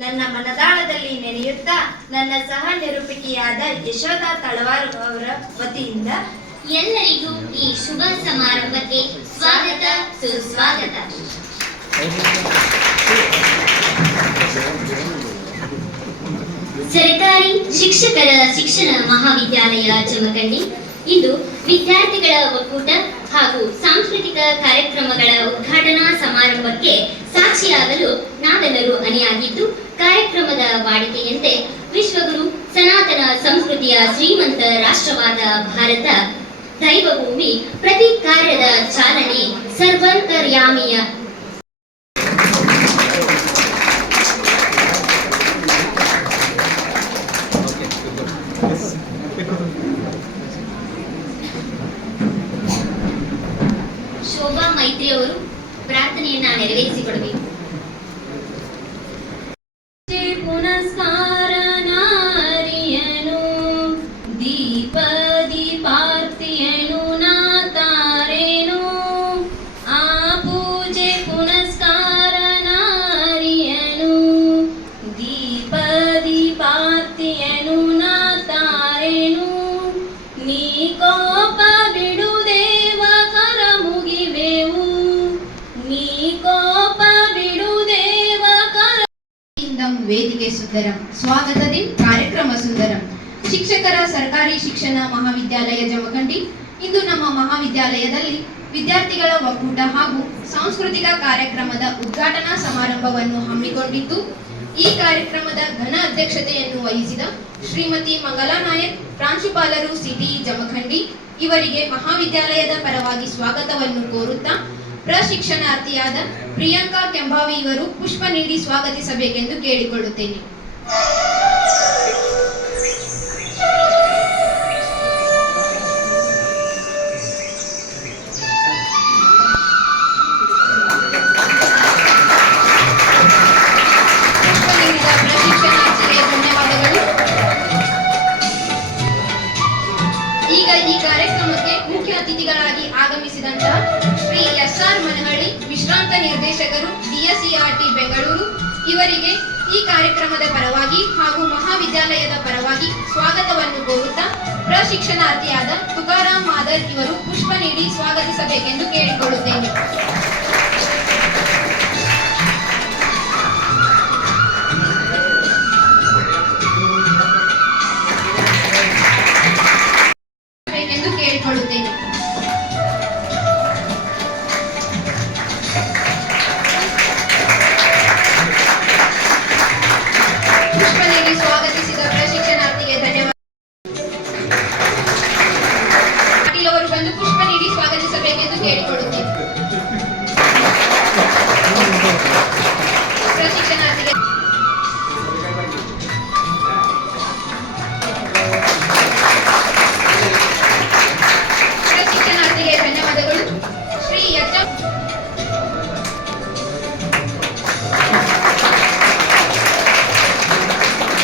ನನ್ನ ಮನದಾಳದಲ್ಲಿ ನೆನೆಯುತ್ತಾ ನನ್ನ ಸಹ ನಿರೂಪಿಕೆಯಾದ ಯಶೋಧ ತಳವಾರ್ ಅವರ ವತಿಯಿಂದ ಎಲ್ಲರಿಗೂ ಈ ಶುಭ ಸಮಾರಂಭಕ್ಕೆ ಸ್ವಾಗತ ಸುಸ್ವಾಗತ. ಸರ್ಕಾರಿ ಶಿಕ್ಷಕರ ಶಿಕ್ಷಣ ಮಹಾವಿದ್ಯಾಲಯ ಜಮಖಂಡಿ ಇಂದು ವಿದ್ಯಾರ್ಥಿಗಳ ಒಕ್ಕೂಟ ಹಾಗೂ ಸಾಂಸ್ಕೃತಿಕ ಕಾರ್ಯಕ್ರಮಗಳ ಉದ್ಘಾಟನಾ ಸಮಾರಂಭಕ್ಕೆ ಸಾಕ್ಷಿಯಾಗಲು ನಾವೆಲ್ಲರೂ ಅಣಿಯಾಗಿದ್ದು, ಕಾರ್ಯಕ್ರಮದ ವಾಡಿಕೆಯಂತೆ ವಿಶ್ವಗುರು ಸನಾತನ ಸಂಸ್ಕೃತಿಯ ಶ್ರೀಮಂತ ರಾಷ್ಟ್ರವಾದ ಭಾರತ ದೈವಭೂಮಿ ಪ್ರತಿ ಕಾರ್ಯದ ಚಾಲನೆ ಸರ್ವಂತರ್ಯಾಮಿಯ ಶೋಭಾ ಮೈತ್ರಿ ಅವರು ಪ್ರಾರ್ಥನೆಯನ್ನ ನೆರವೇರಿಸಿಕೊಡಬೇಕು. ಪುನಸ್ಕಾರ ನಾರಿಯನು ದೀಪ ದೀಪಾರ್ತಿಯನು ನಾತಾರೇನು ಆ ಪೂಜೆ ಪುನಸ್ಕಾರ ನಾರಿಯನು ದೀಪ ದೀಪಾರ್ತಿಯನು ನಾತಾರೇನು ನೀ ಕೋಪ ಬಿಡು ದೇವ ಕರ ಮುಗಿವೆವು ನೀ ಕೋಪ ಬಿಡು ದೇವ ಕರ ವೇದಿಕೆ ಸುಂದರಂ ಸ್ವಾಗತದಿ ಕಾರ್ಯಕ್ರಮ ಸುಂದರಂ. ಶಿಕ್ಷಕರ ಸರ್ಕಾರಿ ಶಿಕ್ಷಣ ಮಹಾವಿದ್ಯಾಲಯ ಜಮಖಂಡಿ ಇಂದು ನಮ್ಮ ಮಹಾವಿದ್ಯಾಲಯದಲ್ಲಿ ವಿದ್ಯಾರ್ಥಿಗಳ ಒಕ್ಕೂಟ ಹಾಗೂ ಸಾಂಸ್ಕೃತಿಕ ಕಾರ್ಯಕ್ರಮದ ಉದ್ಘಾಟನಾ ಸಮಾರಂಭವನ್ನು ಹಮ್ಮಿಕೊಂಡಿದ್ದು, ಈ ಕಾರ್ಯಕ್ರಮದ ಘನ ಅಧ್ಯಕ್ಷತೆಯನ್ನು ವಹಿಸಿದ ಶ್ರೀಮತಿ ಮಂಗಲಾ ನಾಯಕ್, ಪ್ರಾಂಶುಪಾಲರು ಸಿಟಿಇ ಜಮಖಂಡಿ ಇವರಿಗೆ ಮಹಾವಿದ್ಯಾಲಯದ ಪರವಾಗಿ ಸ್ವಾಗತವನ್ನು ಕೋರುತ್ತಾ ಪ್ರಶಿಕ್ಷಣಾರ್ಥಿಯಾದ ಪ್ರಿಯಾಂಕಾ ಕೆಂಭಾವಿ ಇವರು ಪುಷ್ಪ ನೀಡಿ ಸ್ವಾಗತಿಸಬೇಕೆಂದು ಕೇಳಿಕೊಳ್ಳುತ್ತೇನೆ. ಪ್ರಶಿಕ್ಷಣಾರ್ಥಿಗೆ ಧನ್ಯವಾದಗಳು. ಈಗ ಈ ಕಾರ್ಯಕ್ರಮಕ್ಕೆ ಮುಖ್ಯ ಅತಿಥಿಗಳಾಗಿ ಆಗಮಿಸಿದಂತಹ ಶ್ರೀ ಎಸ್.ಆರ್. ಮನಹಳ್ಳಿ, ವಿಶ್ರಾಂತ ನಿರ್ದೇಶಕರು, DSERT ಬೆಂಗಳೂರು ಇವರಿಗೆ ಈ ಕಾರ್ಯಕ್ರಮದ ಪರವಾಗಿ ಹಾಗೂ ಮಹಾವಿದ್ಯಾಲಯದ ಪರವಾಗಿ ಸ್ವಾಗತವನ್ನು ಕೋರುತ್ತಾ ಪ್ರಶಿಕ್ಷಣಾರ್ಥಿಯಾದ ತುಕಾರಾಮ್ ಮಾದರ್ ಇವರು ಪುಷ್ಪ ನೀಡಿ ಸ್ವಾಗತಿಸಬೇಕೆಂದು ಕೇಳಿಕೊಳ್ಳುತ್ತೇನೆ. ಕೇಳಿಕೊಳ್ಳುತ್ತೇನೆ. ಪುಷ್ಪ ನೀಡಿ ಸ್ವಾಗತಿಸಿದ ಪ್ರಶಿಕ್ಷಣಾರ್ಥಿಗೆ ಧನ್ಯವಾದ. ಪಾಟೀಲ್ ಅವರು ಬಂದು ಪುಷ್ಪ ನೀಡಿ ಸ್ವಾಗತಿಸಬೇಕೆಂದು ಕೇಳಿಕೊಳ್ಳುತ್ತೇನೆ. ಪ್ರಶಿಕ್ಷಣಾರ್ಥಿಗೆ ಧನ್ಯವಾದಗಳು. ಶ್ರೀ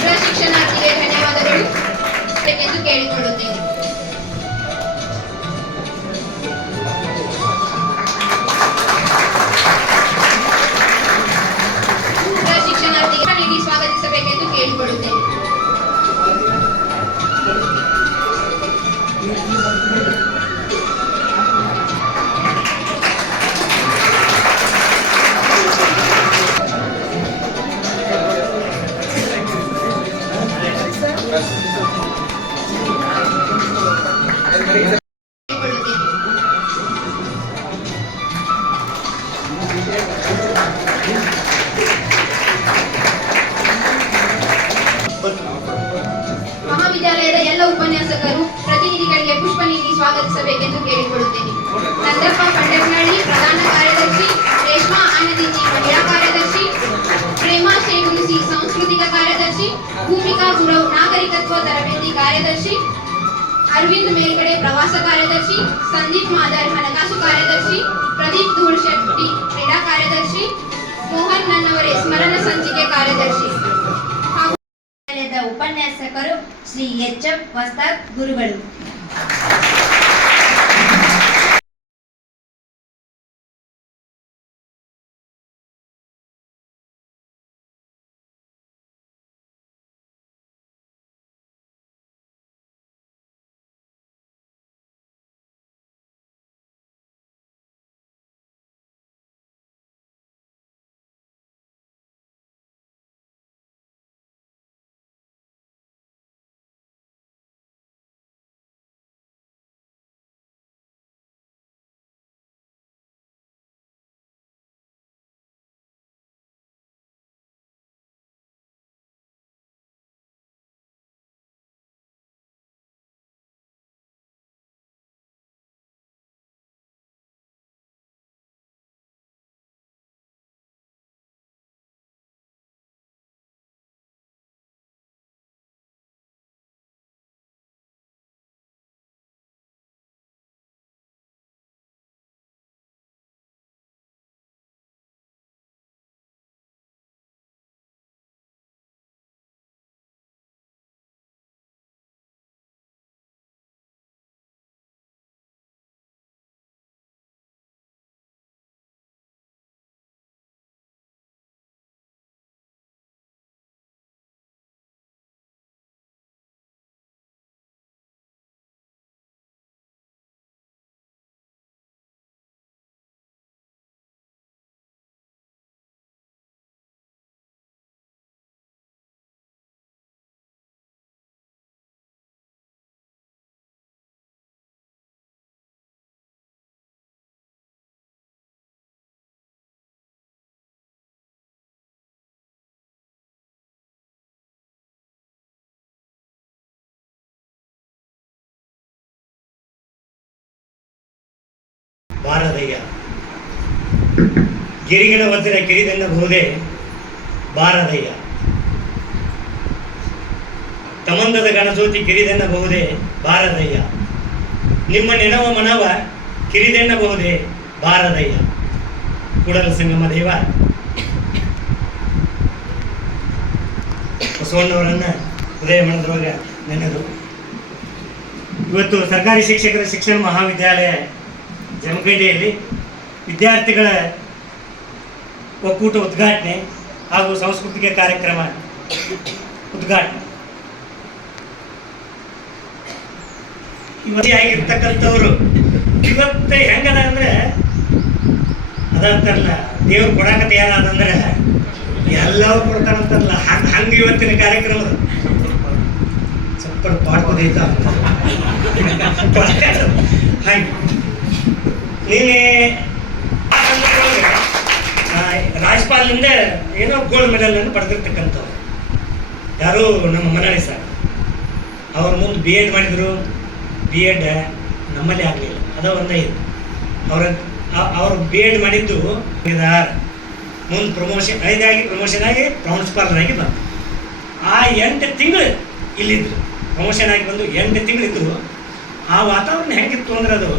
ಪ್ರಶಿಕ್ಷಣಾರ್ಥಿಗೆ ಧನ್ಯವಾದಗಳು ಎಂದು ಕೇಳಿಕೊಳ್ಳುತ್ತೇನೆ. ಪ್ರಶಿಕ್ಷಣಾರ್ಥಿಗೆ ನೀಡಿ ಸ್ವಾಗತಿಸಬೇಕೆಂದು ಕೇಳಿಕೊಳ್ಳುತ್ತೇನೆ. ಮಹಾವಿದ್ಯಾಲಯದ ಎಲ್ಲ ಉಪನ್ಯಾಸಕರು ಪ್ರತಿನಿಧಿಗಳಿಗೆ ಪುಷ್ಪ ನೀಡಿ ಸ್ವಾಗತಿಸಬೇಕೆಂದು ಕೇಳಿಕೊಳ್ಳುತ್ತೇನೆ. ನಂದಪ್ಪ ಪಂಡಪ್ನಳ್ಳಿ ಪ್ರಧಾನ ಕಾರ್ಯದರ್ಶಿ, ರೇಷ್ಮಾ ಆನಂದಿನಿ ಮಹಿಳಾ ಕಾರ್ಯದರ್ಶಿ, ಪ್ರೇಮಾ ಶೇಗುಣಿಸಿ ಸಾಂಸ್ಕೃತಿಕ ಕಾರ್ಯದರ್ಶಿ, ಭೂಮಿಕಾ ಗುರವ್ ನಾಗರಿಕತ್ವ ತರಬೇತಿ ಕಾರ್ಯದರ್ಶಿ, ಅರವಿಂದ್ ಮೇಲ್ಗಡೆ ಪ್ರವಾಸ ಕಾರ್ಯದರ್ಶಿ, ಸಂದೀಪ್ ಮಾದರ್ ಹಣಕಾಸು ಕಾರ್ಯದರ್ಶಿ, ಪ್ರದೀಪ್ ಧೂಳ್ ಶೆಟ್ಟಿ ಕ್ರೀಡಾ ಕಾರ್ಯದರ್ಶಿ, ಮೋಹನ್ ನನ್ನವರೇ ಸ್ಮರಣ ಸಂಚಿಕೆ ಕಾರ್ಯದರ್ಶಿ ಹಾಗೂ ಉಪನ್ಯಾಸಕರು ಶ್ರೀ ಎಚ್.ಎಂ. ವಸ್ತಾದ್ ಗುರುಗಳು. ಬಾರದಯ್ಯ. ಗಿರಿಗಿಡ ವಜ್ರ ಕಿರಿದೆನ್ನಬಹುದೇ ಬಾರದಯ್ಯ. ಕಮಂದದ ಗಣಜ್ಯೋತಿ ಕಿರಿದೆನ್ನಬಹುದೇ ಬಾರದಯ್ಯ. ನಿಮ್ಮ ನೆನವ ಮನವ ಕಿರಿದೆನ್ನಬಹುದೇ ಬಾರದಯ್ಯ. ಕೂಡಲ ಸಂಗಮ ದೇವ ಬಸವಣ್ಣವರನ್ನು ಹೃದಯ ಮನದೊಳಗ ನೆನೆದು ಇವತ್ತು ಸರ್ಕಾರಿ ಶಿಕ್ಷಕರ ಶಿಕ್ಷಣ ಮಹಾವಿದ್ಯಾಲಯ ಜಮಖಂಡಿಯಲ್ಲಿ ವಿದ್ಯಾರ್ಥಿಗಳ ಒಕ್ಕೂಟ ಉದ್ಘಾಟನೆ ಹಾಗೂ ಸಾಂಸ್ಕೃತಿಕ ಕಾರ್ಯಕ್ರಮ ಉದ್ಘಾಟನೆ. ಇವತ್ತಿಯಾಗಿರ್ತಕ್ಕಂಥವ್ರು ಇವತ್ತು ಹೆಂಗದ ಅಂದ್ರೆ ಅದಂತಾರಲ್ಲ, ದೇವ್ರು ಕೊಡಾಕತ್ತೆ ಯಾರಾದಂದ್ರೆ ಎಲ್ಲವೂ ಕೊಡ್ತಾರಂತಾರಲ್ಲ, ಹಂಗೆ ಇವತ್ತಿನ ಕಾರ್ಯಕ್ರಮದ ಸ್ವಲ್ಪ ಪಾಡ್ಕೋದೈತ ಹಾಗೆ ನೀನೇ ರಾಜ್ಪಾಲಿಂದ ಏನೋ ಗೋಲ್ಡ್ ಮೆಡಲ್ ಅನ್ನು ಪಡೆದಿರ್ತಕ್ಕಂಥವ್ರು ಯಾರು ನಮ್ಮ ಮನಾಳಿ ಸರ್. ಅವ್ರ ಮುಂದೆ ಬಿ ಎಡ್ ಮಾಡಿದ್ರು. ಬಿ ಎಡ್ ನಮ್ಮಲ್ಲಿ ಆಗಲಿಲ್ಲ, ಅದ ಒಂದೇ ಇದು. ಅವ್ರು ಬಿ ಎಡ್ ಮಾಡಿದ್ದು ಮುಂದೆ ಪ್ರಮೋಷನ್ ಪ್ರಮೋಷನ್ ಆಗಿ ಪ್ರಿನ್ಸಿಪಾಲರ್ ಆಗಿ ಬಂದು ಆ 8 ತಿಂಗಳು ಇಲ್ಲಿದ್ರು. ಪ್ರಮೋಷನ್ ಆಗಿ ಬಂದು 8 ತಿಂಗಳಿದ್ರು. ಆ ವಾತಾವರಣ ಹೆಂಗಿತ್ತು ಅಂದ್ರೆ ಅದು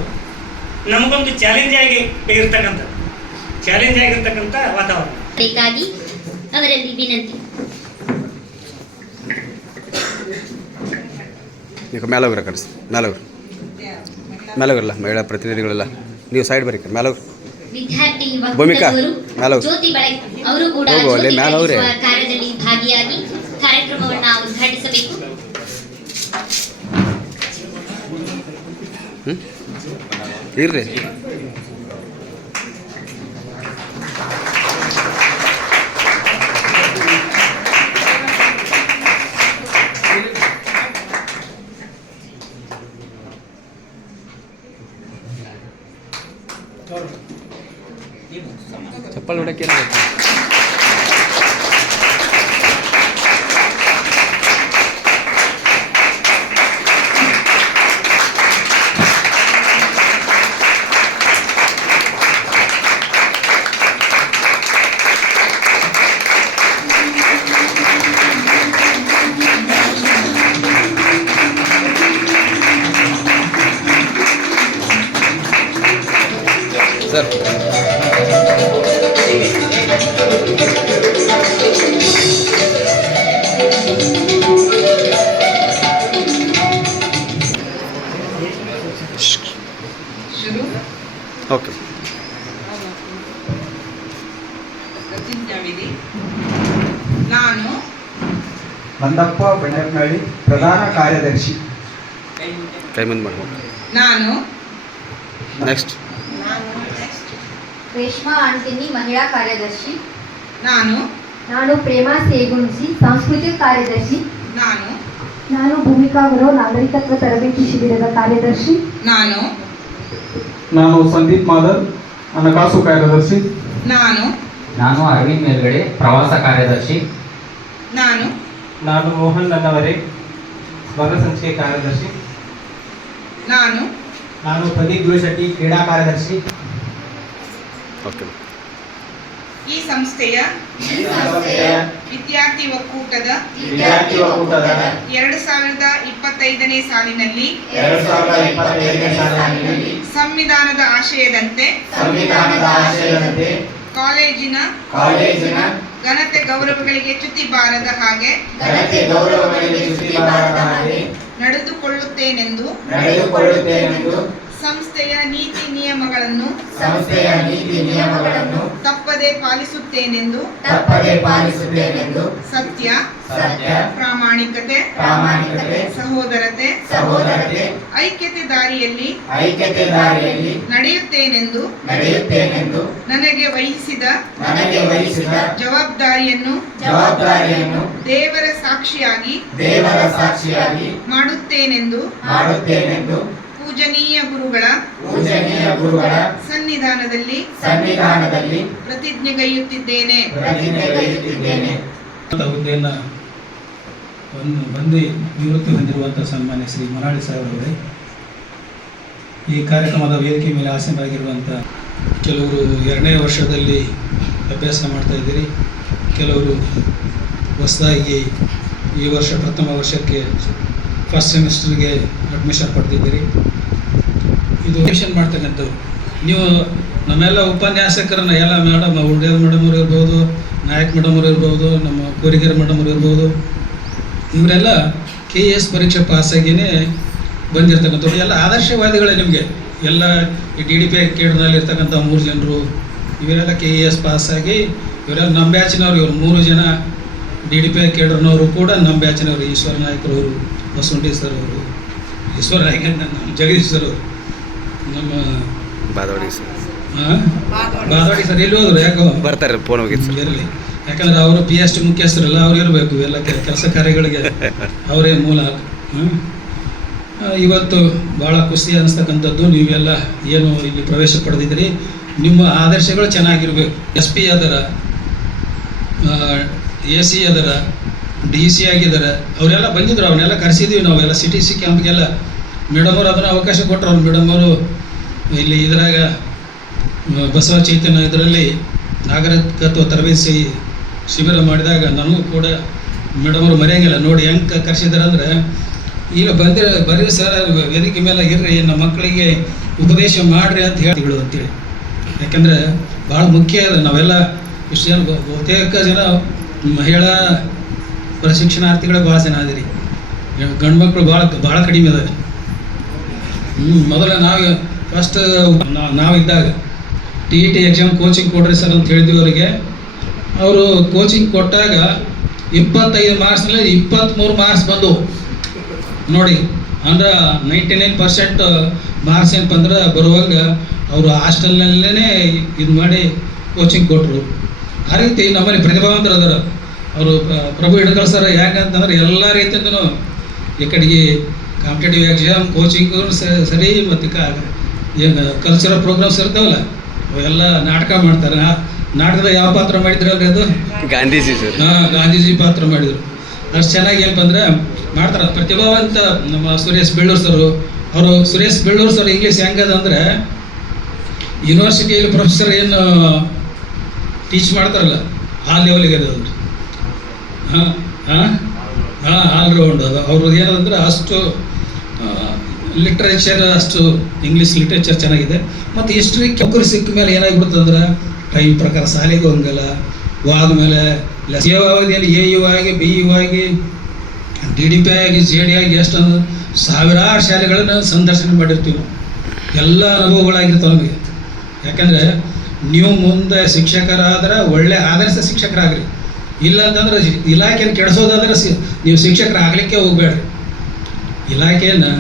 ನಮಗೊಂದು ಚಾಲೆಂಜ್ ಆಗಿರ್ತಕ್ಕಂಥ ವಾತಾವರಣ. ಬೇಕಾಗಿ ಅವರಲ್ಲಿ ವಿನಂತಿ. ನೀವು ಮೇಲೋಗ್ರ ಕಳಿಸಿ, ಮೇಲೋಗ್ರಲ್ಲ ಮಹಿಳಾ ಪ್ರತಿನಿಧಿಗಳೆಲ್ಲ ನೀವು ಸೈಡ್ ಬರೀ ಮೇಲೋಗ್ರ. ವಿದ್ಯಾರ್ಥಿ ಭೂಮಿಕಾ, ವಕ್ತಾರರು ಜ್ಯೋತಿ ಬೆಳಗ್ಗೆ ಅವರು ಕೂಡ ಜ್ಯೋತಿ ಬೆಳಗಿಸುವ ಕಾರ್ಯದಲ್ಲಿ ಭಾಗಿಯಾಗಿ ಕಾರ್ಯಕ್ರಮವನ್ನು ಉದ್ಘಾಟಿಸಬೇಕು. ಇರ್ರಿ ಚಪ್ಪಲ್ ಹೊಡಕ್ಕೆ ಸರ್. ಓಕೆ. ಪ್ರತಿಜ್ಞಾವಿಧಿ. ನಾನು ಮಂದಪ್ಪ ಬಂಡಪ್ನಳ್ಳಿ, ಪ್ರಧಾನ ಕಾರ್ಯದರ್ಶಿ. ಕೈ ಮುಂದೆ ಮಾಡ್ಬೋದು. ನಾನು ನೆಕ್ಸ್ಟ್ ರೇಷ್ಮಾ ಆಂಟಿನಿ, ಮಹಿಳಾ ಕಾರ್ಯದರ್ಶಿ. ನಾನು ಪ್ರೇಮಾ ಸೇಗುಣಿಸಿ, ಸಾಂಸ್ಕೃತಿಕ ಕಾರ್ಯದರ್ಶಿ. ನಾನು ಭೂಮಿಕಾ ಗುರು, ನಾಗರಿಕತ್ವ ತರಬೇತಿ ಶಿಬಿರದ ಕಾರ್ಯದರ್ಶಿ. ನಾನು ಸಂದೀಪ್ ಮಾದರ್, ಹಣಕಾಸು ಕಾರ್ಯದರ್ಶಿ. ನಾನು ಅರವಿಂದ್ ಮೇಲ್ಗಡೆ, ಪ್ರವಾಸ ಕಾರ್ಯದರ್ಶಿ. ನಾನು ಮೋಹನ್ ನನ್ನವರೇ, ಸ್ವರಸಂಚಿಕೆ ಕಾರ್ಯದರ್ಶಿ. ನಾನು ಪ್ರದೀಪ್ ಜೋಶೆಟ್ಟಿ, ಕ್ರೀಡಾ ಕಾರ್ಯದರ್ಶಿ. ಓಕೆ. ಈ ಸಂಸ್ಥೆಯ ವಿದ್ಯಾರ್ಥಿ ಒಕ್ಕೂಟದ 2025ನೇ ಸಾಲಿನಲ್ಲಿ ಸಂವಿಧಾನದ ಆಶಯದಂತೆ ಕಾಲೇಜಿನ ಘನತೆ ಗೌರವಗಳಿಗೆ ಚ್ಯುತಿ ಬಾರದ ಹಾಗೆ ನಡೆದುಕೊಳ್ಳುತ್ತೇನೆಂದು ಸಂಸ್ಥೆಯ ನೀತಿ ನಿಯಮಗಳನ್ನು ತಪ್ಪದೆ ಪಾಲಿಸುತ್ತೇನೆಂದು ಸತ್ಯ, ಪ್ರಾಮಾಣಿಕತೆ, ಸಹೋದರತೆ, ಐಕ್ಯತೆ ದಾರಿಯಲ್ಲಿ ನಡೆಯುತ್ತೇನೆಂದು ನನಗೆ ವಹಿಸಿದ ಜವಾಬ್ದಾರಿಯನ್ನು ದೇವರ ಸಾಕ್ಷಿಯಾಗಿ ಮಾಡುತ್ತೇನೆಂದು ಪೂಜನೀಯ ಗುರುಗಳ ಸನ್ನಿಧಾನದಲ್ಲಿ ಪ್ರತಿಜ್ಞೆಗೈಯುತ್ತಿದ್ದೇನೆ. ಹುದ್ದೆಯನ್ನು ಬಂದು ನಿವೃತ್ತಿ ಹೊಂದಿರುವಂಥ ಸನ್ಮಾನ್ಯ ಶ್ರೀ ಮನಾಳಿ ಸಾಹೇಬ್ ಅವರೇ, ಈ ಕಾರ್ಯಕ್ರಮದ ವೇದಿಕೆ ಮೇಲೆ ಆಸೀನರಾಗಿರುವಂಥ ಕೆಲವರು 2ನೇ ವರ್ಷದಲ್ಲಿ ಅಭ್ಯಾಸ ಮಾಡ್ತಾ ಇದ್ದೀರಿ, ಕೆಲವರು ಹೊಸದಾಗಿ ಈ ವರ್ಷ ಪ್ರಥಮ ವರ್ಷಕ್ಕೆ ಫಸ್ಟ್ ಸೆಮಿಸ್ಟರ್ಗೆ ಅಡ್ಮಿಷನ್ ಪಡೆದಿದ್ದೀರಿ. ಇದು ಅಡ್ಮಿಷನ್ ಮಾಡ್ತಕ್ಕಂಥವ್ರು ನೀವು ನಮ್ಮೆಲ್ಲ ಉಪನ್ಯಾಸಕರನ್ನ ಎಲ್ಲ ಮೇಡಮ್ ಉಳ್ದೇವ್ ಮೇಡಮ್ ಅವರು ಇರ್ಬೋದು, ನಾಯಕ್ ಮೇಡಮ್ ಅವರು ಇರ್ಬೋದು, ನಮ್ಮ ಕೋರಿಗೆರೆ ಮೇಡಮ್ ಅವರು ಇರ್ಬೋದು, ಇವರೆಲ್ಲ KES ಪರೀಕ್ಷೆ ಪಾಸಾಗಿಯೇ ಬಂದಿರತಕ್ಕಂಥವ್ರು. ಎಲ್ಲ ಆದರ್ಶವಾದಿಗಳೇ ನಿಮಗೆ. ಎಲ್ಲ ಈ DDP ಕೇಡ್ರಲ್ಲಿ ಇರ್ತಕ್ಕಂಥ 3 ಜನರು ಇವರೆಲ್ಲ KES ಪಾಸಾಗಿ ಇವರೆಲ್ಲ ನಮ್ಮ ಬ್ಯಾಚಿನವರು. ಇವರು 3 ಜನ DDP ಕೇಡ್ರನವರು ಕೂಡ ನಮ್ಮ ಬ್ಯಾಚಿನವರು. ಈಶ್ವರ ನಾಯ್ಕರವರು, ಬಸವಂಡಿ ಸರ್ ಅವರು, ಈಶ್ವರ ನಾಯ್ಕ ನಮ್ಮ ಜಗದೀಶ್ ಸರ್ ಅವರು, ನಮ್ಮ ಬಾದವಾಡಿ ಸರ್. ಬಾದವಾಡಿ ಸರ್ ಎಲ್ಲಿ ಹೋದ್ರು? ಯಾಕೋ ಬರ್ತಾರೆ, ಫೋನ್ ಹೋಗಿತ್ತು ಸರ್. ಇರಲಿ, ಯಾಕಂದ್ರೆ ಅವರು PST ಮುಖ್ಯಸ್ಥರಲ್ಲ, ಅವ್ರು ಇರಬೇಕು ಎಲ್ಲ ಕೆಲಸ ಕಾರ್ಯಗಳಿಗೆ ಅವರೇ ಮೂಲ. ಇವತ್ತು ಭಾಳ ಖುಷಿ ಅನ್ನಿಸ್ತಕ್ಕಂಥದ್ದು, ನೀವೆಲ್ಲ ಏನು ಇಲ್ಲಿ ಪ್ರವೇಶ ಪಡೆದಿದ್ದೀರಿ, ನಿಮ್ಮ ಆದರ್ಶಗಳು ಚೆನ್ನಾಗಿರ್ಬೇಕು. SP ಅದರ, AC ಅದರ, DC ಆಗಿದ್ದಾರೆ, ಅವರೆಲ್ಲ ಬಂದಿದ್ರು. ಅವನ್ನೆಲ್ಲ ಕರೆಸಿದ್ವಿ ನಾವೆಲ್ಲ CTC ಕ್ಯಾಂಪ್ಗೆಲ್ಲ. ಮೇಡಮ್ ಅವರು ಅದನ್ನು ಅವಕಾಶ ಕೊಟ್ಟರು. ಅವ್ರು ಮೇಡಮ್ ಅವರು ಇಲ್ಲಿ ಇದ್ರಾಗ ಬಸವ ಚೈತನ್ಯ ಇದರಲ್ಲಿ ನಾಗರಿಕತ್ವ ತರಬೇತಿ ಶಿಬಿರ ಮಾಡಿದಾಗ ನನಗೂ ಕೂಡ ಮೇಡಮ್ ಅವರು ಮರೆಯಂಗಿಲ್ಲ. ನೋಡಿ ಹೆಂಗೆ ಕರೆಸಿದ್ದಾರೆ ಅಂದರೆ, ಈಗ ಬರ್ರಿ ಸರ್ ವೇದಿಕೆ ಮೇಲೆ ಇರ್ರಿ, ನಮ್ಮ ಮಕ್ಕಳಿಗೆ ಉಪದೇಶ ಮಾಡಿರಿ ಅಂತ ಹೇಳ್ತಿಗಳು ಅಂತೇಳಿ. ಯಾಕಂದರೆ ಭಾಳ ಮುಖ್ಯ ಅದು. ನಾವೆಲ್ಲ ಇಷ್ಟು ಜನ ಬಹುತೇಕ ಜನ ಮಹಿಳಾ ಪ್ರಶಿಕ್ಷಣಾರ್ಥಿಗಳೇ ಭಾಳ ಜನ ಅದಿರಿ, ಗಂಡು ಮಕ್ಕಳು ಭಾಳ ಕಡಿಮೆ ಅದಾವೆ. ಮೊದಲು ನಾವು ಫಸ್ಟ್ ನಾವಿದ್ದಾಗ TET ಎಕ್ಸಾಮ್ ಕೋಚಿಂಗ್ ಕೊಡ್ರಿ ಸರ್ ಅಂತ ಹೇಳಿದ್ವಿ ಅವರಿಗೆ. ಅವರು ಕೋಚಿಂಗ್ ಕೊಟ್ಟಾಗ 25 ಮಾರ್ಕ್ಸ್ನಲ್ಲಿ 23 ಮಾರ್ಕ್ಸ್ ಬಂದವು ನೋಡಿ. ಅಂದ್ರೆ 99% ಮಾರ್ಕ್ಸ್ ಏನಪ್ಪ ಅಂದ್ರೆ ಬರುವಾಗ ಅವರು ಹಾಸ್ಟೆಲ್ನಲ್ಲೇ ಇದು ಮಾಡಿ ಕೋಚಿಂಗ್ ಕೊಟ್ಟರು. ಆ ರೀತಿ ನಮ್ಮಲ್ಲಿ ಪ್ರತಿಭಾವಂತರು ಅದರ. ಅವರು ಪ್ರಭು ಹಿಡ್ಕಲ್ ಸರ್ ಯಾಕಂತಂದ್ರೆ ಎಲ್ಲ ರೀತಿಯಿಂದನೂ ಈ ಕಡೆಗೆ ಕಾಂಪಿಟೇಟಿವ್ ಎಕ್ಸಾಮ್ ಕೋಚಿಂಗು ಸರಿ, ಮತ್ತು ಏನು ಕಲ್ಚರಲ್ ಪ್ರೋಗ್ರಾಮ್ಸ್ ಇರ್ತಾವಲ್ಲ ಅವೆಲ್ಲ ನಾಟಕ ಮಾಡ್ತಾರೆ. ನಾಟಕದ ಯಾವ ಪಾತ್ರ ಮಾಡಿದ್ರಲ್ರಿ? ಅದು ಗಾಂಧೀಜಿ ಸರ್. ಗಾಂಧೀಜಿ ಪಾತ್ರ ಮಾಡಿದರು. ಅಷ್ಟು ಚೆನ್ನಾಗಿ ಏನಪ್ಪ ಅಂದರೆ ಮಾಡ್ತಾರೆ. ಪ್ರತಿಭಾವಂತ ನಮ್ಮ ಸುರೇಶ್ ಬೆಳ್ಳೂರು ಸರು, ಅವರು ಸುರೇಶ್ ಬೆಳ್ಳೂರು ಸರ್ ಇಂಗ್ಲೀಷ್ ಹೆಂಗದ ಅಂದರೆ ಯೂನಿವರ್ಸಿಟಿಯಲ್ಲಿ ಪ್ರೊಫೆಸರ್ ಏನು ಟೀಚ್ ಮಾಡ್ತಾರಲ್ಲ ಆ ಲೆವೆಲಿಗೆ ಅದು. ಆಲ್ರೌಂಡ್ ಅದು. ಅವ್ರದ್ದು ಏನಂದ್ರೆ ಅಷ್ಟು ಲಿಟ್ರೇಚರ್, ಅಷ್ಟು ಇಂಗ್ಲೀಷ್ ಲಿಟ್ರೇಚರ್ ಚೆನ್ನಾಗಿದೆ. ಮತ್ತು ಹಿಸ್ಟ್ರಿ ನೌಕರಿ ಸಿಕ್ಕ ಮೇಲೆ ಏನಾಗಿಬಿಡ್ತದೆ ಅಂದ್ರೆ ಟೈಮ್ ಪ್ರಕಾರ ಶಾಲೆಗೆ ಹೋಗಂಗಿಲ್ಲ, ಹೋದ್ಮೇಲೆ ಅವಧಿಯಲ್ಲಿ AU ಆಗಿ BU ಆಗಿ DDP ಆಗಿ JD ಆಗಿ ಎಷ್ಟೊಂದು ಸಾವಿರಾರು ಶಾಲೆಗಳನ್ನು ಸಂದರ್ಶನ ಮಾಡಿರ್ತೀವಿ ನಾವು. ಎಲ್ಲ ಅನುಭವಗಳಾಗಿರ್ತವೆ ನಮಗೆ. ಯಾಕಂದರೆ ನೀವು ಮುಂದೆ ಶಿಕ್ಷಕರಾದ್ರೆ ಒಳ್ಳೆ ಆದರ್ಶ ಶಿಕ್ಷಕರಾಗ್ರಿ. ಇಲ್ಲ ಅಂತಂದ್ರೆ ಇಲಾಖೆಯನ್ನು ಕೆಡಿಸೋದಾದ್ರೆ ನೀವು ಶಿಕ್ಷಕರಾಗಲಿಕ್ಕೆ ಹೋಗಬೇಡ್ರಿ. ಇಲಾಖೆಯನ್ನು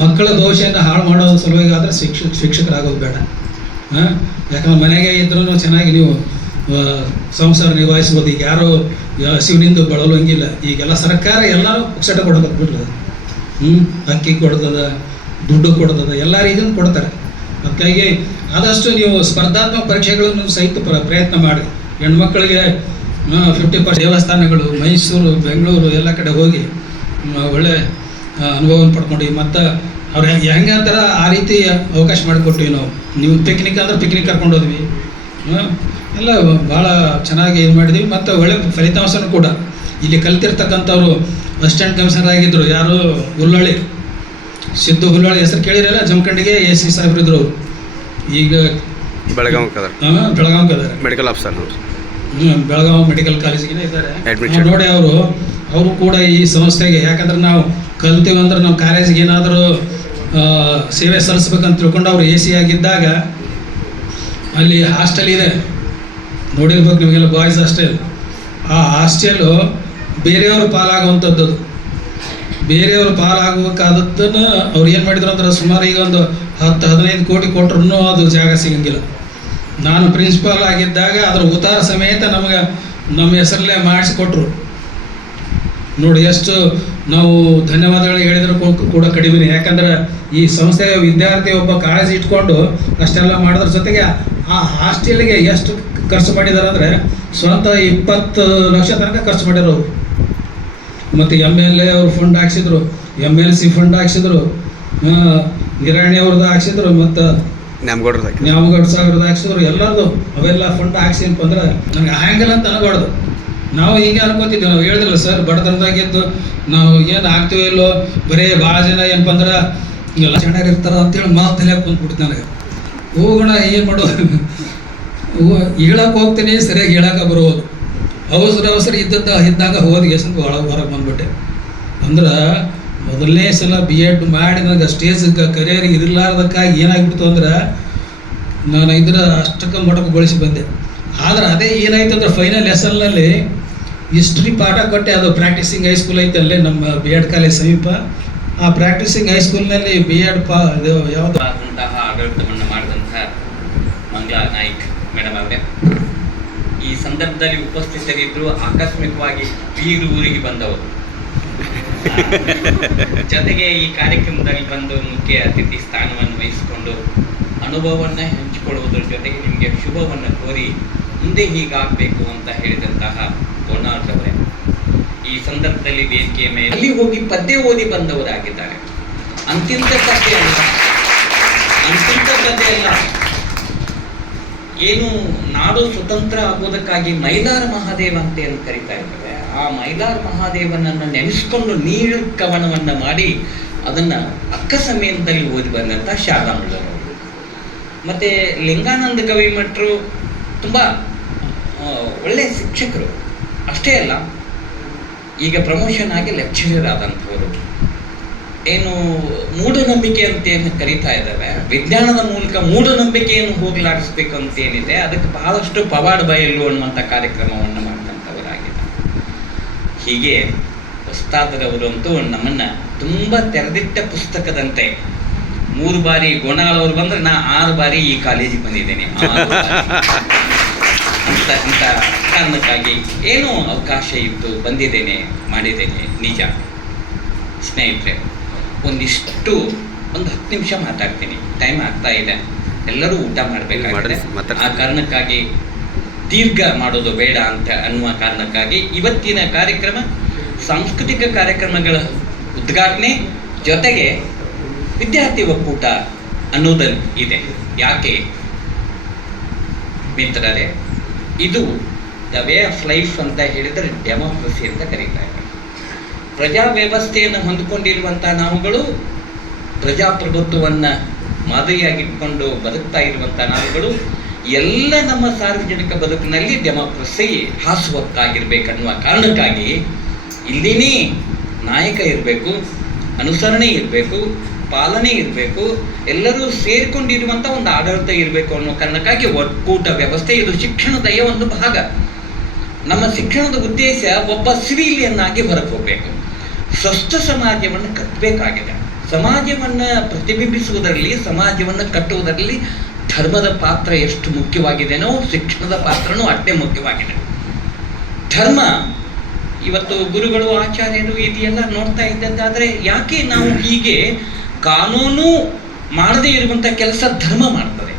ಮಕ್ಕಳ ಭವಿಷ್ಯನ ಹಾಳು ಮಾಡೋದ್ರ ಸಲುವಾಗಿ ಆದರೆ ಶಿಕ್ಷಕರಾಗೋದು ಬೇಡ. ಯಾಕಂದ್ರೆ ಮನೆಗೆ ಇದ್ರೂ ಚೆನ್ನಾಗಿ ನೀವು ಸಂಸಾರ ನಿಭಾಯಿಸ್ಬೋದು. ಈಗ ಯಾರು ಹಸಿವಿನಿಂದ ಬಳಲು ಹಂಗಿಲ್ಲ. ಈಗೆಲ್ಲ ಸರ್ಕಾರ ಎಲ್ಲರೂ ಪುಕ್ಸಟ ಕೊಡೋದು ಬಿಡ್ತದೆ. ಅಕ್ಕಿ ಕೊಡ್ತದ, ದುಡ್ಡು ಕೊಡ್ತದ, ಎಲ್ಲ ರೀತಿಯಿಂದ ಕೊಡ್ತಾರೆ. ಅದಕ್ಕಾಗಿ ಆದಷ್ಟು ನೀವು ಸ್ಪರ್ಧಾತ್ಮಕ ಪರೀಕ್ಷೆಗಳನ್ನು ಸಹಿತ ಪ್ರಯತ್ನ ಮಾಡಿ. ಹೆಣ್ಮಕ್ಳಿಗೆ 50% ದೇವಸ್ಥಾನಗಳು, ಮೈಸೂರು, ಬೆಂಗಳೂರು ಎಲ್ಲ ಕಡೆ ಹೋಗಿ ಒಳ್ಳೆ ಅನುಭವವನ್ನು ಪಡ್ಕೊಂಡು, ಮತ್ತು ಅವ್ರು ಹೆಂಗೆ ಅಂತಾರೆ ಆ ರೀತಿ ಅವಕಾಶ ಮಾಡಿಕೊಟ್ಟಿವಿ ನಾವು. ನೀವು ಪಿಕ್ನಿಕ್ ಅಂದ್ರೆ ಪಿಕ್ನಿಕ್ ಕರ್ಕೊಂಡು ಹೋದ್ವಿ. ಎಲ್ಲ ಭಾಳ ಚೆನ್ನಾಗಿ ಇದು ಮಾಡಿದ್ವಿ. ಮತ್ತು ಒಳ್ಳೆ ಫಲಿತಾಂಶನೂ ಕೂಡ. ಇಲ್ಲಿ ಕಲಿತಿರ್ತಕ್ಕಂಥವ್ರು ಅಸಿಸ್ಟೆಂಟ್ ಕಮಿಷನರ್ ಆಗಿದ್ದರು. ಯಾರು? ಹುಲ್ಲಳ್ಳಿ ಸಿದ್ದು ಹುಲ್ಲಳ್ಳಿ ಹೆಸರು ಕೇಳಿರಲ್ಲ. ಜಮಖಂಡಿಗೆ AC ಸಾಹೇಬ್ರು ಅವರು. ಈಗ Belagavi medical officer, Belagavi medical ಕಾಲೇಜಿಗೆ ಇದ್ದಾರೆ ನೋಡಿ. ಅವರು ಕೂಡ ಈ ಸಂಸ್ಥೆಗೆ, ಯಾಕಂದ್ರೆ ನಾವು ಕಲ್ತೀವಂದ್ರೆ ನಮ್ಮ ಕಾಲೇಜಿಗೆ ಏನಾದರೂ ಸೇವೆ ಸಲ್ಲಿಸ್ಬೇಕಂತ ತಿಳ್ಕೊಂಡು ಅವರು AC ಆಗಿದ್ದಾಗ ಅಲ್ಲಿ ಹಾಸ್ಟೆಲ್ ಇದೆ ನೋಡಿರ್ಬೇಕು ನಿಮಗೆಲ್ಲ, ಬಾಯ್ಸ್ ಹಾಸ್ಟೆಲ್. ಆ ಹಾಸ್ಟೆಲು ಬೇರೆಯವರು ಪಾಲಾಗುವಂಥದ್ದು. ಬೇರೆಯವರು ಪಾಲಾಗಬೇಕಾದದ್ದನ್ನು ಅವ್ರು ಏನು ಮಾಡಿದ್ರು ಅಂದ್ರೆ ಸುಮಾರು ಈಗ ಒಂದು 10-15 ಕೋಟಿ ಕೊಟ್ಟರು ಅದು ಜಾಗ ಸಿಗಂಗಿಲ್ಲ. ನಾನು ಪ್ರಿನ್ಸಿಪಾಲ್ ಆಗಿದ್ದಾಗ ಅದರ ಉತ್ತಾರ ಸಮೇತ ನಮ್ಮ ಹೆಸರಲ್ಲೇ ಮಾಡಿಸಿಕೊಟ್ರು ನೋಡಿ. ಎಷ್ಟು ನಾವು ಧನ್ಯವಾದಗಳು ಹೇಳಿದ್ರು ಕೂಡ ಕಡಿಮೆ. ಯಾಕಂದ್ರೆ ಈ ಸಂಸ್ಥೆಯ ವಿದ್ಯಾರ್ಥಿ ಒಬ್ಬ ಕಾಳಜಿ ಇಟ್ಕೊಂಡು ಅಷ್ಟೆಲ್ಲ ಮಾಡೋದ್ರ ಜೊತೆಗೆ ಆ ಹಾಸ್ಟೆಲ್ಗೆ ಎಷ್ಟು ಖರ್ಚು ಮಾಡಿದ್ದಾರೆ ಅಂದರೆ ಸ್ವಂತ 20 ಲಕ್ಷ ತನಕ ಖರ್ಚು ಮಾಡಿರೋರು. ಮತ್ತು MLA ಅವರು ಫಂಡ್ ಹಾಕ್ಸಿದ್ರು, MLC ಫಂಡ್ ಹಾಕ್ಸಿದ್ರು. ಗಿರಾಣಿ ಅವ್ರದ್ದು ಹಾಕ್ಸಿದ್ರು, ಮತ್ತು ನ್ಯಾಮಗೌಡ ಸಾಗರದ ಹಾಕ್ಸಿದ್ರು, ಎಲ್ಲರದು ಅವೆಲ್ಲ ಫಂಡ್ ಹಾಕ್ಸಿ ಏನಪ್ಪ ಅಂದ್ರೆ ನನಗೆ ಹ್ಯಾಂಗಲ್ಲ ಅಂತ ಅನ್ಬಾರ್ದು. ನಾವು ಹೀಗೆ ಅನ್ಕೋತಿದ್ವಿ, ನಾವು ಹೇಳಿದ್ರಲ್ಲ ಸರ್, ಬಡತನದಾಗಿದ್ದು ನಾವು ಏನು ಆಗ್ತೀವೋ ಇಲ್ಲೋ, ಬರೀ ಭಾಳ ಜನ ಏನಪ್ಪ ಅಂದ್ರೆ ಎಲ್ಲ ಚೆನ್ನಾಗಿರ್ತಾರ ಅಂತೇಳಿ ಮಾತು ತಲೆಯಾಗ ಕುಂತ್ಬಿಡ್ತು ನನಗೆ. ಹೋಗೋಣ ಏನು ಮಾಡೋದು, ಹೇಳಕ್ಕೆ ಹೋಗ್ತೀನಿ, ಸರಿಯಾಗಿ ಹೇಳಕ್ಕೆ ಬರೋದು, ಅವಸರ ಇದ್ದಾಗ ಹೋದ ಎಸಂತ ಹೊರಗೆ ಬಂದ್ಬಿಟ್ಟೆ. ಅಂದ್ರೆ ಮೊದಲನೇ ಸಲ B.Ed ಮಾಡಿ ನನಗೆ ಸ್ಟೇಜ್ ಕರಿಯರ್ ಇರಲಾರ್ದಕ್ಕಾಗಿ ಏನಾಗ್ಬಿಡ್ತು ಅಂದ್ರೆ ನಾನು ಅಷ್ಟಕ್ಕೆ ಮೊಟಕುಗೊಳಿಸಿ ಬಂದೆ. ಆದ್ರೆ ಅದೇ ಏನಾಯ್ತು ಅಂದ್ರೆ ಫೈನಲ್ ಲೆಸನ್ನಲ್ಲಿ ಹಿಸ್ಟ್ರಿ ಪಾಠ ಕೊಟ್ಟೆ. ಅದು ಪ್ರಾಕ್ಟೀಸಿಂಗ್ ಹೈಸ್ಕೂಲ್ ಐತೆ ಅಲ್ಲೇ ನಮ್ಮ B.Ed ಕಾಲೇಜ್ ಸಮೀಪ. ಆ ಪ್ರಾಕ್ಟೀಸಿಂಗ್ ಹೈಸ್ಕೂಲ್ನಲ್ಲಿ B.Ed ಇದು ಯಾವುದು ಆಡಳಿತವನ್ನು ಮಾಡಿದಂತಹ ಮಂಗ್ಲಾ ನಾಯ್ಕ್ ಮೇಡಮ್ ಅವರೇ, ಈ ಸಂದರ್ಭದಲ್ಲಿ ಉಪಸ್ಥಿತರಿದ್ದರು. ಆಕಸ್ಮಿಕವಾಗಿ ಬೀರು ಊರಿಗೆ ಬಂದವರು, ಜೊತೆಗೆ ಈ ಕಾರ್ಯಕ್ರಮದಲ್ಲಿ ಬಂದು ಮುಖ್ಯ ಅತಿಥಿ ಸ್ಥಾನವನ್ನು ವಹಿಸಿಕೊಂಡು ಅನುಭವವನ್ನು ಹಂಚಿಕೊಳ್ಳುವುದರ ಜೊತೆಗೆ ನಿಮಗೆ ಶುಭವನ್ನು ಕೋರಿ ಮುಂದೆ ಹೀಗಾಗಬೇಕು ಅಂತ ಹೇಳಿದಂತಹ ಗೋನಾಳ್ರವರೇ, ಈ ಸಂದರ್ಭದಲ್ಲಿ ವೇದಿಕೆಯ ಮೇಲೆ ಅಲ್ಲಿ ಹೋಗಿ ಪದ್ಯ ಓದಿ ಬಂದವರಾಗಿದ್ದಾರೆ. ಅಂತಿಂತ ಪದ್ಯ ಅಲ್ಲ, ಏನು ನಾಡು ಸ್ವತಂತ್ರ ಆಗೋದಕ್ಕಾಗಿ ಮೈಲಾರ ಮಹಾದೇವ ಅಂತ ಏನು ಕರಿತಾ ಇದ್ದಾರೆ, ಆ ಮೈಲಾರ ಮಹಾದೇವನನ್ನು ನೆನೆಸ್ಕೊಂಡು ನೀರು ಕವನವನ್ನು ಮಾಡಿ ಅದನ್ನು ಅಕ್ಕ ಸಮಯದಲ್ಲಿ ಓದಿ ಬಂದಂಥ ಶಾರದಾಂಬಳವರು. ಮತ್ತು ಲಿಂಗಾನಂದ ಕವಿಮಠರು ತುಂಬ ಒಳ್ಳೆಯ ಶಿಕ್ಷಕರು. ಅಷ್ಟೇ ಅಲ್ಲ, ಈಗ ಪ್ರಮೋಷನ್ ಆಗಿ ಲೆಕ್ಚರರ್ ಆದಂಥವರು. ಏನು ಮೂಢನಂಬಿಕೆ ಅಂತ ಏನು ಕರೀತಾ ಇದ್ದಾವೆ, ವಿಜ್ಞಾನದ ಮೂಲಕ ಮೂಢನಂಬಿಕೆಯನ್ನು ಹೋಗಲಾಡಿಸ್ಬೇಕು ಅಂತ ಏನಿದೆ, ಅದಕ್ಕೆ ಬಹಳಷ್ಟು ಪವಾಡ ಬಯಲು ಅನ್ನುವಂಥ ಕಾರ್ಯಕ್ರಮವನ್ನು ಮಾಡ್ತಂಥವರಾಗಿದೆ. ಹೀಗೆ ಉಸ್ತಾದರವರು ಅಂತೂ ನಮ್ಮನ್ನು ತುಂಬ ತೆರೆದಿಟ್ಟ ಪುಸ್ತಕದಂತೆ 3 ಬಾರಿ ಗೋನಾಳವರು ಬಂದರೆ ನಾ 6 ಬಾರಿ ಈ ಕಾಲೇಜಿಗೆ ಬಂದಿದ್ದೇನೆ ಅಂತ ಕಾರಣಕ್ಕಾಗಿ ಏನೋ ಅವಕಾಶ ಇತ್ತು, ಬಂದಿದ್ದೇನೆ, ಮಾಡಿದ್ದೇನೆ. ನಿಜ ಸ್ನೇಹಿತರೆ, ಒಂದು 10 ನಿಮಿಷ ಮಾತಾಡ್ತೀನಿ. ಟೈಮ್ ಆಗ್ತಾ ಇದೆ, ಎಲ್ಲರೂ ಊಟ ಮಾಡಬೇಕಾಗಿದೆ. ಆ ಕಾರಣಕ್ಕಾಗಿ ದೀರ್ಘ ಮಾಡೋದು ಬೇಡ ಅಂತ ಅನ್ನುವ ಕಾರಣಕ್ಕಾಗಿ ಇವತ್ತಿನ ಕಾರ್ಯಕ್ರಮ ಸಾಂಸ್ಕೃತಿಕ ಕಾರ್ಯಕ್ರಮಗಳ ಉದ್ಘಾಟನೆ ಜೊತೆಗೆ ವಿದ್ಯಾರ್ಥಿ ಒಕ್ಕೂಟ ಅನ್ನೋದಲ್ಲಿ ಇದೆ. ಯಾಕೆ ಮಿತ್ರರೇ, ಇದು ದ ವೇ ಆಫ್ ಲೈಫ್ ಅಂತ ಹೇಳಿದರೆ ಡೆಮೋಕ್ರಸಿ ಅಂತ ಕರೀತಾ ಇದ್ದಾರೆ. ಪ್ರಜಾ ವ್ಯವಸ್ಥೆಯನ್ನು ಹೊಂದಿಕೊಂಡಿರುವಂಥ ನಾವುಗಳು, ಪ್ರಜಾಪ್ರಭುತ್ವವನ್ನು ಮಾದರಿಯಾಗಿಟ್ಕೊಂಡು ಬದುಕ್ತಾ ಇರುವಂಥ ನಾವುಗಳು ಎಲ್ಲ ನಮ್ಮ ಸಾರ್ವಜನಿಕ ಬದುಕಿನಲ್ಲಿ ಡೆಮೋಕ್ರಸಿ ಹಾಸುಹೊಕ್ಕಾಗಿರ್ಬೇಕನ್ನುವ ಕಾರಣಕ್ಕಾಗಿ ಇಲ್ಲಿನೇ ನಾಯಕ ಇರಬೇಕು, ಅನುಸರಣೆ ಇರಬೇಕು, ಪಾಲನೆ ಇರಬೇಕು, ಎಲ್ಲರೂ ಸೇರಿಕೊಂಡಿರುವಂಥ ಒಂದು ಆಡಳಿತ ಇರಬೇಕು ಅನ್ನೋ ಕಾರಣಕ್ಕಾಗಿ ಒಕ್ಕೂಟ ವ್ಯವಸ್ಥೆ. ಇದು ಶಿಕ್ಷಣದ ಒಂದು ಭಾಗ. ನಮ್ಮ ಶಿಕ್ಷಣದ ಉದ್ದೇಶ ಒಬ್ಬ ಸಿವಿಲಿಯನ್ ಆಗಿ ಹೊರಗೆ ಹೋಗಬೇಕು, ಸ್ವಸ್ಥ ಸಮಾಜವನ್ನು ಕಟ್ಟಬೇಕಾಗಿದೆ. ಸಮಾಜವನ್ನು ಪ್ರತಿಬಿಂಬಿಸುವುದರಲ್ಲಿ, ಸಮಾಜವನ್ನು ಕಟ್ಟುವುದರಲ್ಲಿ ಧರ್ಮದ ಪಾತ್ರ ಎಷ್ಟು ಮುಖ್ಯವಾಗಿದೆಯೋ ಶಿಕ್ಷಣದ ಪಾತ್ರನೂ ಅಷ್ಟೇ ಮುಖ್ಯವಾಗಿದೆ. ಧರ್ಮ ಇವತ್ತು ಗುರುಗಳು, ಆಚಾರ್ಯರು ಇದೆಲ್ಲ ನೋಡ್ತಾ ಇದ್ದದ್ದಾದರೆ ಯಾಕೆ ನಾವು ಹೀಗೆ ಕಾನೂನು ಮಾಡದೇ ಇರುವಂಥ ಕೆಲಸ ಧರ್ಮ ಮಾಡ್ತದೆ.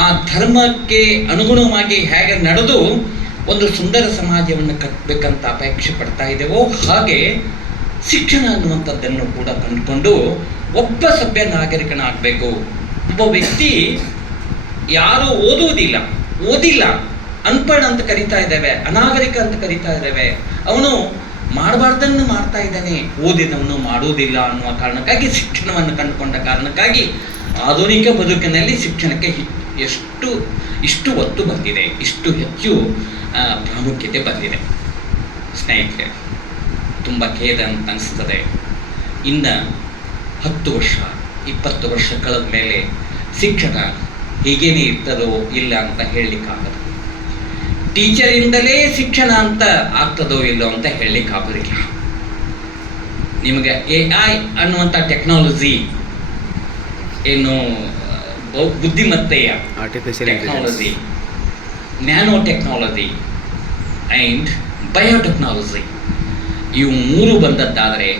ಆ ಧರ್ಮಕ್ಕೆ ಅನುಗುಣವಾಗಿ ಹೇಗೆ ನಡೆದು ಒಂದು ಸುಂದರ ಸಮಾಜವನ್ನು ಕಟ್ಟಬೇಕಂತ ಅಪೇಕ್ಷೆ ಪಡ್ತಾ ಇದ್ದೇವೋ ಹಾಗೆ ಶಿಕ್ಷಣ ಅನ್ನುವಂಥದ್ದನ್ನು ಕೂಡ ಕಂಡುಕೊಂಡು ಒಬ್ಬ ಸಭ್ಯ ನಾಗರಿಕನಾಗಬೇಕು. ಒಬ್ಬ ವ್ಯಕ್ತಿ ಯಾರು ಓದಿಲ್ಲ ಅನ್ಪಢ ಅಂತ ಕರಿತಾ ಇದ್ದೇವೆ, ಅನಾಗರಿಕ ಅಂತ ಕರಿತಾ ಇದ್ದೇವೆ, ಅವನು ಮಾಡಬಾರ್ದನ್ನು ಮಾಡ್ತಾ ಇದ್ದಾನೆ, ಓದಿದವನು ಮಾಡುವುದಿಲ್ಲ ಅನ್ನುವ ಕಾರಣಕ್ಕಾಗಿ ಶಿಕ್ಷಣವನ್ನು ಕಂಡುಕೊಂಡ ಕಾರಣಕ್ಕಾಗಿ ಆಧುನಿಕ ಬದುಕಿನಲ್ಲಿ ಶಿಕ್ಷಣಕ್ಕೆ ಇಷ್ಟು ಒತ್ತು ಬಂದಿದೆ, ಇಷ್ಟು ಹೆಚ್ಚು ಪ್ರಾಮುಖ್ಯತೆ ಬಂದಿದೆ. ಸ್ನೇಹಿತರೆ, ತುಂಬ ಖೇದ ಅಂತ ಅನಿಸ್ತದೆ. ಇನ್ನು 10 ವರ್ಷ 20 ವರ್ಷ ಕಳೆದ ಮೇಲೆ ಶಿಕ್ಷಣ ಹೀಗೇನೆ ಇರ್ತದೋ ಇಲ್ಲ ಅಂತ ಹೇಳಲಿಕ್ಕಾಗಲ್ಲ. ಟೀಚರಿಂದಲೇ ಶಿಕ್ಷಣ ಅಂತ ಆಗ್ತದೋ ಇಲ್ಲೋ ಅಂತ ಹೇಳಲಿಕ್ಕಾಗೋದಿಲ್ಲ. ನಿಮಗೆ AI ಅನ್ನುವಂಥ ಟೆಕ್ನಾಲಜಿ, ಏನು ಬುದ್ಧಿಮತ್ತೆಯ technology, nano technology and biotechnology, ಇವು 3 ಬಂದದ್ದಾದರೆ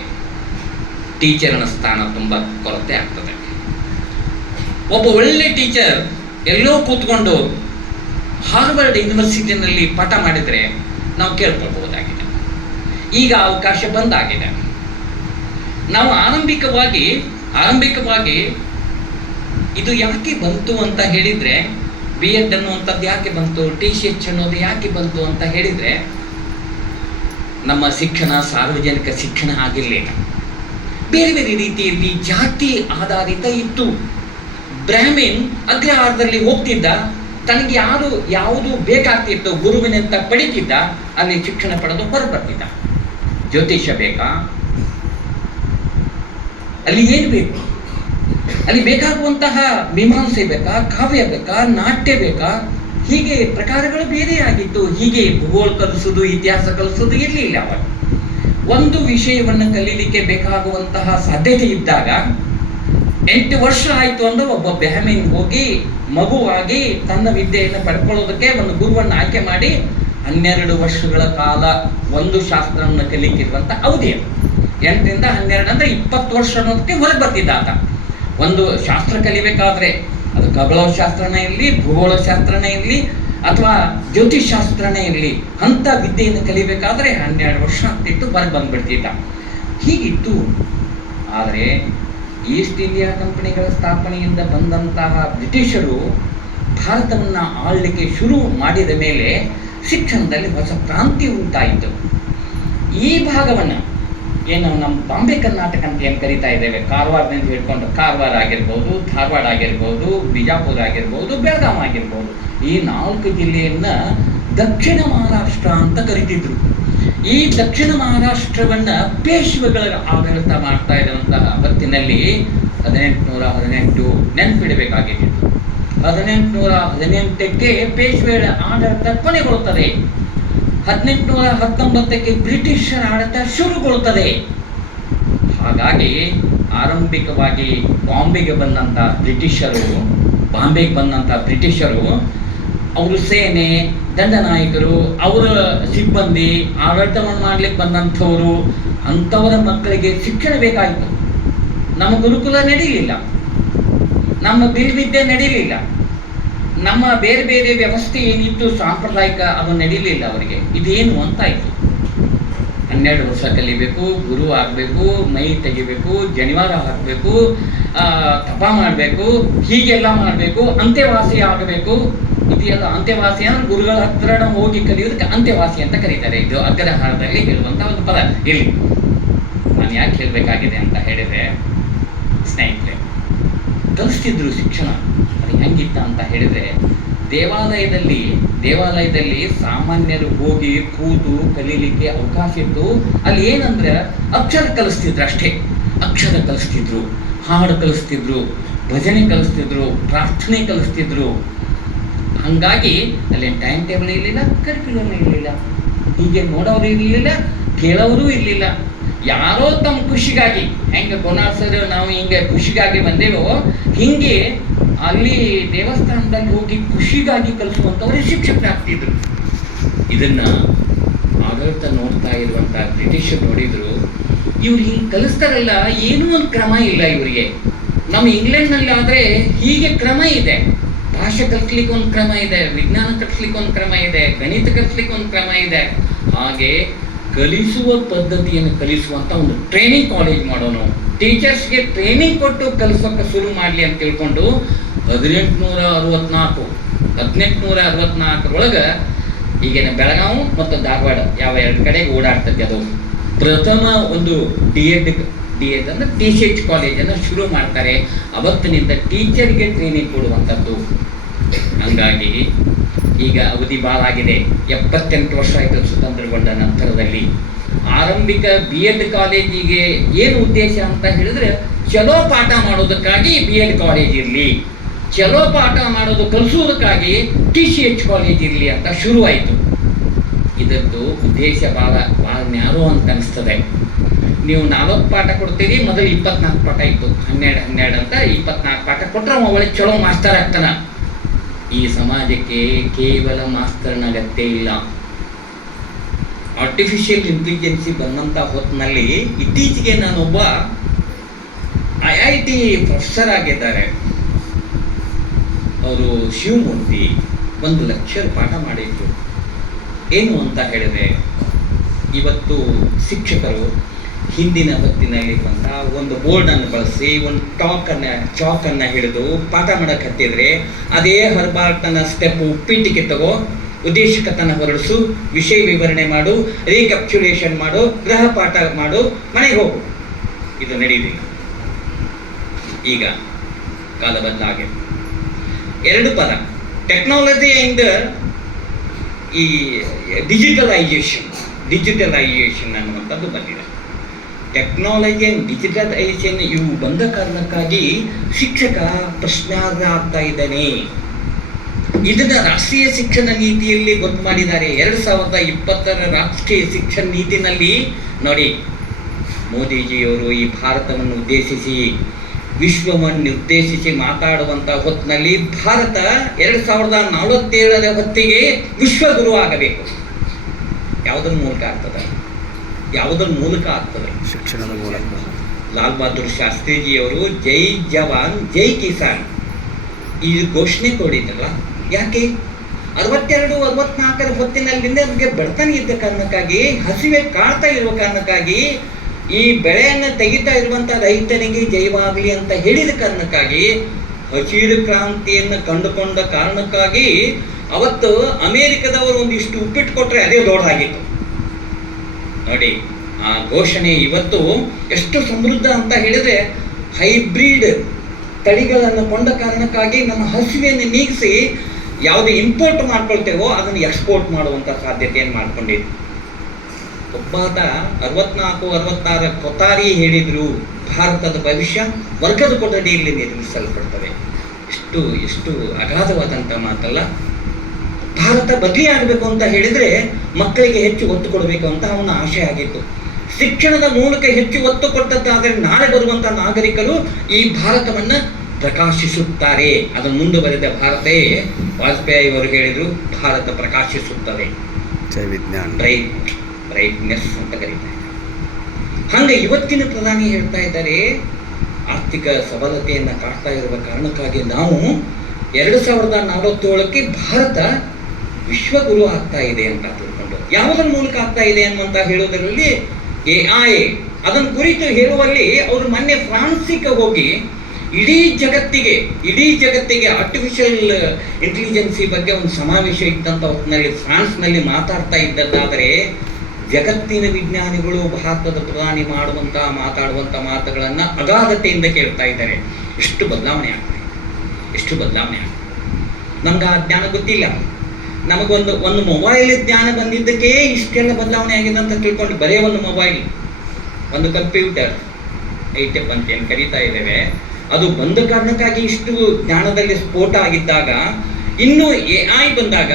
ಟೀಚರ್ನ ಸ್ಥಾನ ತುಂಬ ಕೊರತೆ ಆಗ್ತದೆ. ಒಬ್ಬ ಒಳ್ಳೆ ಟೀಚರ್ ಎಲ್ಲೋ ಕೂತ್ಕೊಂಡು ಹಾರ್ವರ್ಡ್ ಯೂನಿವರ್ಸಿಟಿನಲ್ಲಿ ಪಾಠ ಮಾಡಿದರೆ ನಾವು ಕೇಳ್ಕೊಳ್ಬಹುದಾಗಿದೆ. ಈಗ ಅವಕಾಶ ಬಂದಾಗಿದೆ. ನಾವು ಆರಂಭಿಕವಾಗಿ ಆರಂಭಿಕವಾಗಿ ಇದು ಯಾಕೆ ಬಂತು ಅಂತ ಹೇಳಿದರೆ, ಬಿ ಎಡ್ ಅನ್ನುವಂಥದ್ದು ಯಾಕೆ ಬಂತು, TCH ಅನ್ನೋದು ಯಾಕೆ ಬಂತು ಅಂತ ಹೇಳಿದರೆ, ನಮ್ಮ ಶಿಕ್ಷಣ ಸಾರ್ವಜನಿಕ ಶಿಕ್ಷಣ ಆಗಿರಲಿಲ್ಲ, ಬೇರೆ ಬೇರೆ ರೀತಿಯಲ್ಲಿ ಜಾತಿ ಆಧಾರಿತ ಇತ್ತು. ಬ್ರಾಹ್ಮಿನ್ ಅಗ್ರಹಾರದಲ್ಲಿ ಹೋಗ್ತಿದ್ದ, ತನಗೆ ಯಾವುದು ಬೇಕಾಗ್ತಿತ್ತು ಗುರುವಿನಂತ ಪಡಿತಿದ್ದ, ಅಲ್ಲಿ ಶಿಕ್ಷಣ ಪಡೆದು ಹೊರಬರ್ತಿದ್ದ. ಜ್ಯೋತಿಷ್ಯ ಬೇಕಾ, ಅಲ್ಲಿ ಏನು ಬೇಕು, ಅಲ್ಲಿ ಬೇಕಾಗುವಂತಹ ಮೀಮಾಂಸೆ ಬೇಕಾ, ಕಾವ್ಯ ಬೇಕಾ, ನಾಟ್ಯ ಬೇಕಾ, ಹೀಗೆ ಪ್ರಕಾರಗಳು ಬೇರೆ ಆಗಿತ್ತು. ಹೀಗೆ ಭೂಗೋಳ ಕಲಿಸೋದು, ಇತಿಹಾಸ ಕಲಿಸೋದು ಇರಲಿಲ್ಲ. ಅವಾಗ ಒಂದು ವಿಷಯವನ್ನು ಕಲೀಲಿಕ್ಕೆ ಬೇಕಾಗುವಂತಹ ಸಾಧ್ಯತೆ ಇದ್ದಾಗ 8 ವರ್ಷ ಆಯಿತು ಅಂದ್ರೆ ಒಬ್ಬ ಬ್ರಾಹ್ಮಣ ಹೋಗಿ ಮಗುವಾಗಿ ತನ್ನ ವಿದ್ಯೆಯನ್ನು ಪಡ್ಕೊಳ್ಳೋದಕ್ಕೆ ಒಂದು ಗುರುವನ್ನು ಆಯ್ಕೆ ಮಾಡಿ 12 ವರ್ಷಗಳ ಕಾಲ ಒಂದು ಶಾಸ್ತ್ರವನ್ನು ಕಲಿತಿರುವಂಥ ಅವಧಿ. 8ರಿಂದ 12 ಅಂದರೆ 20 ವರ್ಷ ಅನ್ನೋದಕ್ಕೆ ಹೊರಗೆ ಬರ್ತಿದ್ದ ಆತ. ಒಂದು ಶಾಸ್ತ್ರ ಕಲಿಬೇಕಾದ್ರೆ ಅದು ಖಗೋಳಶಾಸ್ತ್ರನೇ ಇರಲಿ, ಭೂಗೋಳಶಾಸ್ತ್ರನೇ ಇರಲಿ, ಅಥವಾ ಜ್ಯೋತಿಷ್ ಶಾಸ್ತ್ರನೇ ಇರಲಿ, ಅಂಥ ವಿದ್ಯೆಯನ್ನು ಕಲಿಬೇಕಾದ್ರೆ 12 ವರ್ಷ ಆಗ್ತಿತ್ತು, ಹೊರಗೆ ಬಂದ್ಬಿಡ್ತಿದ್ದ. ಹೀಗಿತ್ತು. ಆದರೆ ಈಸ್ಟ್ ಇಂಡಿಯಾ ಕಂಪನಿಗಳ ಸ್ಥಾಪನೆಯಿಂದ ಬಂದಂತಹ ಬ್ರಿಟಿಷರು ಭಾರತವನ್ನು ಆಳಲಿಕ್ಕೆ ಶುರು ಮಾಡಿದ ಮೇಲೆ ಶಿಕ್ಷಣದಲ್ಲಿ ಹೊಸ ಕ್ರಾಂತಿ ಉಂಟಾಯಿತು. ಈ ಭಾಗವನ್ನು ಏನು ನಮ್ಮ ಬಾಂಬೆ ಕರ್ನಾಟಕ ಅಂತ ಏನು ಕರಿತಾ ಇದ್ದೇವೆ, ಕಾರವಾರದಿಂದ ಹಿಡ್ಕೊಂಡು ಕಾರವಾರ ಆಗಿರ್ಬೋದು, ಧಾರವಾಡ ಆಗಿರ್ಬೋದು, ಬಿಜಾಪುರ ಆಗಿರ್ಬೋದು, ಬೆಳಗಾಂ ಆಗಿರ್ಬೋದು, ಈ 4 ಜಿಲ್ಲೆಯನ್ನು ದಕ್ಷಿಣ ಮಹಾರಾಷ್ಟ್ರ ಅಂತ ಕರಿತಿದ್ರು. ಈ ದಕ್ಷಿಣ ಮಹಾರಾಷ್ಟ್ರವನ್ನು ಪೇಶ್ವೆಗಳ ಆಡಳಿತ ಮಾಡ್ತಾ ಇರುವಂತಹ ಹೊತ್ತಿನಲ್ಲಿ 1818 ನೆನಪಿಡಬೇಕಾಗಿತ್ತು. 1818ಕ್ಕೆ ಪೇಶ್ವೆಗಳ ಆಡಳಿತ ಕೊನೆಗೊಳ್ಳುತ್ತದೆ. 1819ಕ್ಕೆ ಬ್ರಿಟಿಷರ ಆಡಳಿತ ಶುರುಗೊಳ್ಳುತ್ತದೆ. ಹಾಗಾಗಿ ಆರಂಭಿಕವಾಗಿ ಬಾಂಬೆಗೆ ಬಂದಂಥ ಬ್ರಿಟಿಷರು ಅವರು ಸೇನೆ, ದಂಡನಾಯಕರು, ಅವರ ಸಿಬ್ಬಂದಿ, ಆಡಳಿತವನ್ನು ಮಾಡ್ಲಿಕ್ಕೆ ಬಂದಂಥವರು, ಅಂಥವರ ಮಕ್ಕಳಿಗೆ ಶಿಕ್ಷಣ ಬೇಕಾಯಿತು. ನಮ್ಮ ಗುರುಕುಲ ನಡೀಲಿಲ್ಲ, ನಮ್ಮ ಬಿಲ್ವಿದ್ಯೆ ನಡೀಲಿಲ್ಲ, ನಮ್ಮ ಬೇರೆ ಬೇರೆ ವ್ಯವಸ್ಥೆ ಏನಿತ್ತು ಸಾಂಪ್ರದಾಯಿಕ ಅದು ನಡೀಲಿಲ್ಲ ಅವರಿಗೆ. ಇದೇನು ಅಂತಾಯಿತು. 12 ವರ್ಷ ಕಲಿಬೇಕು, ಗುರು ಆಗಬೇಕು, ಮೈ ತೆಗಿಬೇಕು, ಜನಿವಾರ ಹಾಕಬೇಕು, ತಪ ಮಾಡಬೇಕು, ಹೀಗೆಲ್ಲ ಮಾಡಬೇಕು, ಅಂತ್ಯವಾಸಿ ಆಗಬೇಕು. ಇದೆಲ್ಲ ಅಂತ್ಯವಾಸಿ ಅಂದ್ರೆ ಗುರುಗಳ ಹತ್ರ ಹೋಗಿ ಕಲಿಯೋದಕ್ಕೆ ಅಂತ್ಯವಾಸಿ ಅಂತ ಕರೀತಾರೆ. ಇದು ಅಗ್ರಹಾರದಲ್ಲಿ ಹೇಳುವಂಥ ಒಂದು ಪದ. ಇಲ್ಲಿ ನಾನು ಯಾಕೆ ಹೇಳಬೇಕಾಗಿದೆ ಅಂತ ಹೇಳಿದರೆ, ಸ್ನೇಹಿತರೆ, ಕಲಿಸ್ತಿದ್ರು ಶಿಕ್ಷಣ. ಅದು ಹೆಂಗಿತ್ತ ಅಂತ ಹೇಳಿದರೆ, ದೇವಾಲಯದಲ್ಲಿ ಸಾಮಾನ್ಯರು ಹೋಗಿ ಕೂತು ಕಲೀಲಿಕ್ಕೆ ಅವಕಾಶ ಇತ್ತು. ಅಲ್ಲಿ ಏನಂದ್ರೆ ಅಕ್ಷರ ಕಲಿಸ್ತಿದ್ರು ಅಷ್ಟೇ. ಅಕ್ಷರ ಕಲಿಸ್ತಿದ್ರು, ಹಾಡು ಕಲಿಸ್ತಿದ್ರು, ಭಜನೆ ಕಲಿಸ್ತಿದ್ರು, ಪ್ರಾರ್ಥನೆ ಕಲಿಸ್ತಿದ್ರು. ಹಾಗಾಗಿ ಅಲ್ಲಿ ಟೈಮ್ ಟೇಬಲ್ ಇರಲಿಲ್ಲ, ಕರಿಕ್ಯುಲಮ್ ಇರಲಿಲ್ಲ, ಹೀಗೆ ನೋಡೋರು ಇರಲಿಲ್ಲ, ಕೇಳೋರು ಇರಲಿಲ್ಲ. ಯಾರೋ ತಮ್ಮ ಖುಷಿಗಾಗಿ, ಹೆಂಗೆ ಕೊನಾಸರು ನಾವು ಹಿಂಗೆ ಖುಷಿಗಾಗಿ ಬಂದೇವೋ, ಹಿಂಗೆ ಅಲ್ಲಿ ದೇವಸ್ಥಾನದಲ್ಲಿ ಹೋಗಿ ಖುಷಿಗಾಗಿ ಕಲಿಸುವಂಥವ್ರೆ ಶಿಕ್ಷಕರಾಗ್ತಿದ್ರು. ಇದನ್ನ ಆಡಳಿತ ನೋಡ್ತಾ ಇರುವಂಥ ಬ್ರಿಟಿಷರು ನೋಡಿದ್ರು, ಇವ್ರು ಹಿಂಗೆ ಕಲಿಸ್ತಾರಲ್ಲ, ಏನೂ ಒಂದು ಕ್ರಮ ಇಲ್ಲ ಇವರಿಗೆ. ನಮ್ಮ ಇಂಗ್ಲೆಂಡ್ನಲ್ಲಿ ಆದರೆ ಹೀಗೆ ಕ್ರಮ ಇದೆ. ಭಾಷೆ ಕಲಿಸ್ಲಿಕ್ಕೆ ಒಂದು ಕ್ರಮ ಇದೆ, ವಿಜ್ಞಾನ ಕಲಿಸ್ಲಿಕ್ಕೆ ಒಂದು ಕ್ರಮ ಇದೆ, ಗಣಿತ ಕಲಿಸ್ಲಿಕ್ಕೆ ಒಂದು ಕ್ರಮ ಇದೆ. ಹಾಗೆ ಕಲಿಸುವ ಪದ್ಧತಿಯನ್ನು ಕಲಿಸುವಂಥ ಒಂದು ಟ್ರೈನಿಂಗ್ ಕಾಲೇಜ್ ಮಾಡೋಣ, ಟೀಚರ್ಸ್ಗೆ ಟ್ರೈನಿಂಗ್ ಕೊಟ್ಟು ಕಲಿಸೋಕೆ ಶುರು ಮಾಡಲಿ ಅಂತ ತಿಳ್ಕೊಂಡು 1864 ಈಗಿನ ಬೆಳಗಾವಿ ಮತ್ತು ಧಾರವಾಡ ಯಾವ 2 ಕಡೆಗೆ ಓಡಾಡ್ತದೆ. ಅದು ಪ್ರಥಮ ಒಂದು ಡಿ ಎಡ್ ಅಂದರೆ TCH ಕಾಲೇಜನ್ನು ಶುರು ಮಾಡ್ತಾರೆ. ಅವತ್ತಿನಿಂದ ಟೀಚರ್ಗೆ ಟ್ರೈನಿಂಗ್ ಕೊಡುವಂಥದ್ದು. ಹಾಗಾಗಿ ಈಗ ಅವಧಿ ಭಾಳ ಆಗಿದೆ. 78 ವರ್ಷ ಆಯಿತು ಸ್ವತಂತ್ರಗೊಂಡ ನಂತರದಲ್ಲಿ. ಆರಂಭಿಕ BEd ಕಾಲೇಜಿಗೆ ಏನು ಉದ್ದೇಶ ಅಂತ ಹೇಳಿದ್ರೆ, ಚಲೋ ಪಾಠ ಮಾಡೋದಕ್ಕಾಗಿ BEd ಕಾಲೇಜ್ ಇರಲಿ, ಚಲೋ ಪಾಠ ಮಾಡೋದು ಕಲಿಸೋದಕ್ಕಾಗಿ TCH ಕಾಲೇಜ್ ಇರಲಿ ಅಂತ ಶುರುವಾಯಿತು. ಇದರದ್ದು ಉದ್ದೇಶ ಭಾಳ ನ್ಯಾರೋ ಅಂತ ಅನಿಸ್ತದೆ. ನೀವು 40 ಪಾಠ ಕೊಡ್ತೀರಿ, ಮೊದಲು 24 ಪಾಠ ಇತ್ತು. 12 ಅಂತ 24 ಪಾಠ ಕೊಟ್ಟರೆ ಒಳ್ಳೆ ಚಲೋ ಮಾಸ್ತರ್ ಆಗ್ತಾನೆ. ಈ ಸಮಾಜಕ್ಕೆ ಕೇವಲ ಮಾಸ್ತರ್ನ ಅಗತ್ಯ ಇಲ್ಲ. ಆರ್ಟಿಫಿಷಿಯಲ್ ಇಂಟೆಲಿಜೆನ್ಸಿ ಬಂದಂಥ ಹೊತ್ತಿನಲ್ಲಿ ಇತ್ತೀಚೆಗೆ ನಾನೊಬ್ಬ IIT ಪ್ರೊಫೆಸರ್ ಆಗಿದ್ದಾರೆ. ಅವರು ಶಿವಮೂರ್ತಿ 1 ಲೆಕ್ಚರ್ ಪಾಠ ಮಾಡಿದ್ರು. ಏನು ಅಂತ ಹೇಳಿದ್ರೆ, ಇವತ್ತು ಶಿಕ್ಷಕರು ಹಿಂದಿನ ಹೊತ್ತಿನಲ್ಲಿರುವಂತಹ ಒಂದು ಬೋರ್ಡನ್ನು ಬಳಸಿ ಒಂದು ಚಾಕನ್ನು ಹಿಡಿದು ಪಾಠ ಮಾಡಕ್ಕೆ ಹತ್ತಿದ್ರೆ ಅದೇ ಹರ್ಬಾರ್ಟನ ಸ್ಟೆಪ್ ಉಪ್ಪಿಟ್ಟಿಗೆ ತಗೋ, ಉದ್ದೇಶಕತನ ಹೊರಡಿಸು, ವಿಷಯ ವಿವರಣೆ ಮಾಡು, ರೀಕ್ಯಾಪ್ಚುಲೇಷನ್ ಮಾಡು, ಗೃಹ ಪಾಠ ಮಾಡು, ಮನೆಗೆ ಹೋಗು. ಇದು ನಡೆಯುವುದಿಲ್ಲ. ಈಗ ಕಾಲ ಬದಲಾಗಿದೆ. ಎರಡು ಪದ, ಟೆಕ್ನಾಲಜಿ ಆ್ಯಂಡ್ ಈ ಡಿಜಿಟಲೈಜೇಷನ್ ಅನ್ನುವಂಥದ್ದು ಬಂದಿದೆ. ಟೆಕ್ನಾಲಜಿ ಆ್ಯಂಡ್ ಡಿಜಿಟಲೈಜೇಷನ್ ಇವು ಬಂದ ಕಾರಣಕ್ಕಾಗಿ ಶಿಕ್ಷಕ ಪ್ರಶ್ನಾರ್ಹ ಆಗ್ತಾ ಇದ್ದಾನೆ. ಇದನ್ನ ರಾಷ್ಟ್ರೀಯ ಶಿಕ್ಷಣ ನೀತಿಯಲ್ಲಿ ಗೊತ್ತು ಮಾಡಿದ್ದಾರೆ. 2020 ರಾಷ್ಟ್ರೀಯ ಶಿಕ್ಷಣ ನೀತಿನಲ್ಲಿ ನೋಡಿ, ಮೋದಿಜಿಯವರು ಈ ಭಾರತವನ್ನು ಉದ್ದೇಶಿಸಿ ವಿಶ್ವವನ್ನು ಉದ್ದೇಶಿಸಿ ಮಾತಾಡುವಂಥ ಹೊತ್ತಿನಲ್ಲಿ ಭಾರತ 2047 ಹೊತ್ತಿಗೆ ವಿಶ್ವಗುರು ಆಗಬೇಕು. ಯಾವುದರ ಮೂಲಕ ಆಗ್ತದೆ? ಶಿಕ್ಷಣದ ಮೂಲಕ. ಲಾಲ್ ಬಹದ್ದೂರ್ ಶಾಸ್ತ್ರಿಜಿಯವರು ಜೈ ಜವಾನ್ ಜೈ ಕಿಸಾನ್ ಈ ಘೋಷಣೆ ಕೊಡಿದ್ರಲ್ಲ, ಯಾಕೆ? 62-64 ಹೊತ್ತಿನಲ್ಲಿಂದ ನಮಗೆ ಬಡತನ ಇದ್ದ ಕಾರಣಕ್ಕಾಗಿ, ಹಸಿವೆ ಕಾಡ್ತಾ ಇರುವ ಕಾರಣಕ್ಕಾಗಿ, ಈ ಬೆಳೆಯನ್ನು ತೆಗಿತಾ ಇರುವಂಥ ರೈತನಿಗೆ ಜಯವಾಗಲಿ ಅಂತ ಹೇಳಿದ ಕಾರಣಕ್ಕಾಗಿ, ಹಸಿರು ಕ್ರಾಂತಿಯನ್ನು ಕಂಡುಕೊಂಡ ಕಾರಣಕ್ಕಾಗಿ ಅವತ್ತು ಅಮೇರಿಕದವರು ಒಂದಿಷ್ಟು ಉಪ್ಪಿಟ್ಟು ಕೊಟ್ಟರೆ ಅದೇ ದೊಡ್ಡದಾಗಿತ್ತು ನೋಡಿ. ಆ ಘೋಷಣೆ ಇವತ್ತು ಎಷ್ಟು ಸಮೃದ್ಧ ಅಂತ ಹೇಳಿದ್ರೆ, ಹೈಬ್ರಿಡ್ ತಳಿಗಳನ್ನು ಕೊಂಡ ಕಾರಣಕ್ಕಾಗಿ ನಮ್ಮ ಹಸಿವೆಯನ್ನು ನೀಗಿಸಿ ಯಾವುದು ಇಂಪೋರ್ಟ್ ಮಾಡ್ಕೊಳ್ತೇವೋ ಅದನ್ನು ಎಕ್ಸ್ಪೋರ್ಟ್ ಮಾಡುವಂಥ ಸಾಧ್ಯತೆಯನ್ನು ಮಾಡ್ಕೊಂಡಿದ್ವಿ. ಒಬ್ಬಾತ 64-66 ಕೊತಾರಿ ಹೇಳಿದ್ರು, ಭಾರತದ ಭವಿಷ್ಯ ವರ್ಗದ ಕೊಠಡಿಯಲ್ಲಿ ನಿರ್ಮಿಸಲ್ಪಡ್ತದೆ. ಎಷ್ಟು ಅಗಾಧವಾದಂಥ ಮಾತಲ್ಲ. ಭಾರತ ಬದಲಿಯಾಗಬೇಕು ಅಂತ ಹೇಳಿದರೆ ಮಕ್ಕಳಿಗೆ ಹೆಚ್ಚು ಒತ್ತು ಕೊಡಬೇಕು ಅಂತ ಅವನ ಆಶೆ ಆಗಿತ್ತು. ಶಿಕ್ಷಣದ ಮೂಲಕ ಹೆಚ್ಚು ಒತ್ತು ಕೊಟ್ಟದ್ದಾದರೆ ನಾಳೆ ಬರುವಂಥ ನಾಗರಿಕರು ಈ ಭಾರತವನ್ನು ಪ್ರಕಾಶಿಸುತ್ತಾರೆ. ಅದನ್ನು ಮುಂದುವರೆದ ಭಾರತೇ ವಾಜಪೇಯಿ ಅವರು ಹೇಳಿದರು, ಭಾರತ ಪ್ರಕಾಶಿಸುತ್ತದೆ, ಬ್ರೈಟ್ನೆಸ್ ಅಂತ ಕರೀತಾರೆ. ಹಾಗೆ ಇವತ್ತಿನ ಪ್ರಧಾನಿ ಹೇಳ್ತಾ ಇದ್ದಾರೆ, ಆರ್ಥಿಕ ಸಬಲತೆಯನ್ನು ಕಾಡ್ತಾ ಇರುವ ಕಾರಣಕ್ಕಾಗಿ ನಾವು 2047ಕ್ಕೆ ಭಾರತ ವಿಶ್ವಗುರು ಆಗ್ತಾ ಇದೆ ಅಂತ ತಿಳ್ಕೊಂಡು, ಯಾವುದರ ಮೂಲಕ ಆಗ್ತಾ ಇದೆ ಅನ್ನುವಂತ ಹೇಳೋದರಲ್ಲಿ AI ಅದನ್ನು ಕುರಿತು ಹೇಳುವಲ್ಲಿ ಅವರು ಮೊನ್ನೆ ಫ್ರಾನ್ಸಿಗೆ ಹೋಗಿ ಇಡೀ ಜಗತ್ತಿಗೆ ಆರ್ಟಿಫಿಷಿಯಲ್ ಇಂಟೆಲಿಜೆನ್ಸಿ ಬಗ್ಗೆ ಒಂದು ಸಮಾವೇಶ ಇದ್ದಂಥ ಹೊತ್ತಿನಲ್ಲಿ ಫ್ರಾನ್ಸ್ನಲ್ಲಿ ಮಾತಾಡ್ತಾ ಇದ್ದದ್ದಾದರೆ, ಜಗತ್ತಿನ ವಿಜ್ಞಾನಿಗಳು ಭಾರತದ ಪ್ರಧಾನಿ ಮಾತಾಡುವಂಥ ಮಾತುಗಳನ್ನು ಅಗಾಧತೆಯಿಂದ ಕೇಳ್ತಾ ಇದ್ದಾರೆ. ಎಷ್ಟು ಬದಲಾವಣೆ ಆಗ್ತದೆ. ನಮ್ಗೆ ಆ ಜ್ಞಾನ ಗೊತ್ತಿಲ್ಲ. ನಮಗೊಂದು ಮೊಬೈಲ್ ಜ್ಞಾನ ಬಂದಿದ್ದಕ್ಕೆ ಇಷ್ಟೆಲ್ಲ ಬದಲಾವಣೆ ಆಗಿದೆ ಅಂತ ತಿಳ್ಕೊಂಡು, ಬರೀ ಒಂದು ಮೊಬೈಲ್, ಒಂದು ಕಂಪ್ಯೂಟರ್, ಐಟೆಪ್ ಅಂತ ಏನು ಕರೀತಾ ಇದ್ದೇವೆ, ಅದು ಬಂದ ಕಾರಣಕ್ಕಾಗಿ ಇಷ್ಟು ಜ್ಞಾನದಲ್ಲಿ ಸ್ಫೋಟ ಆಗಿದ್ದಾಗ, ಇನ್ನು AI ಬಂದಾಗ,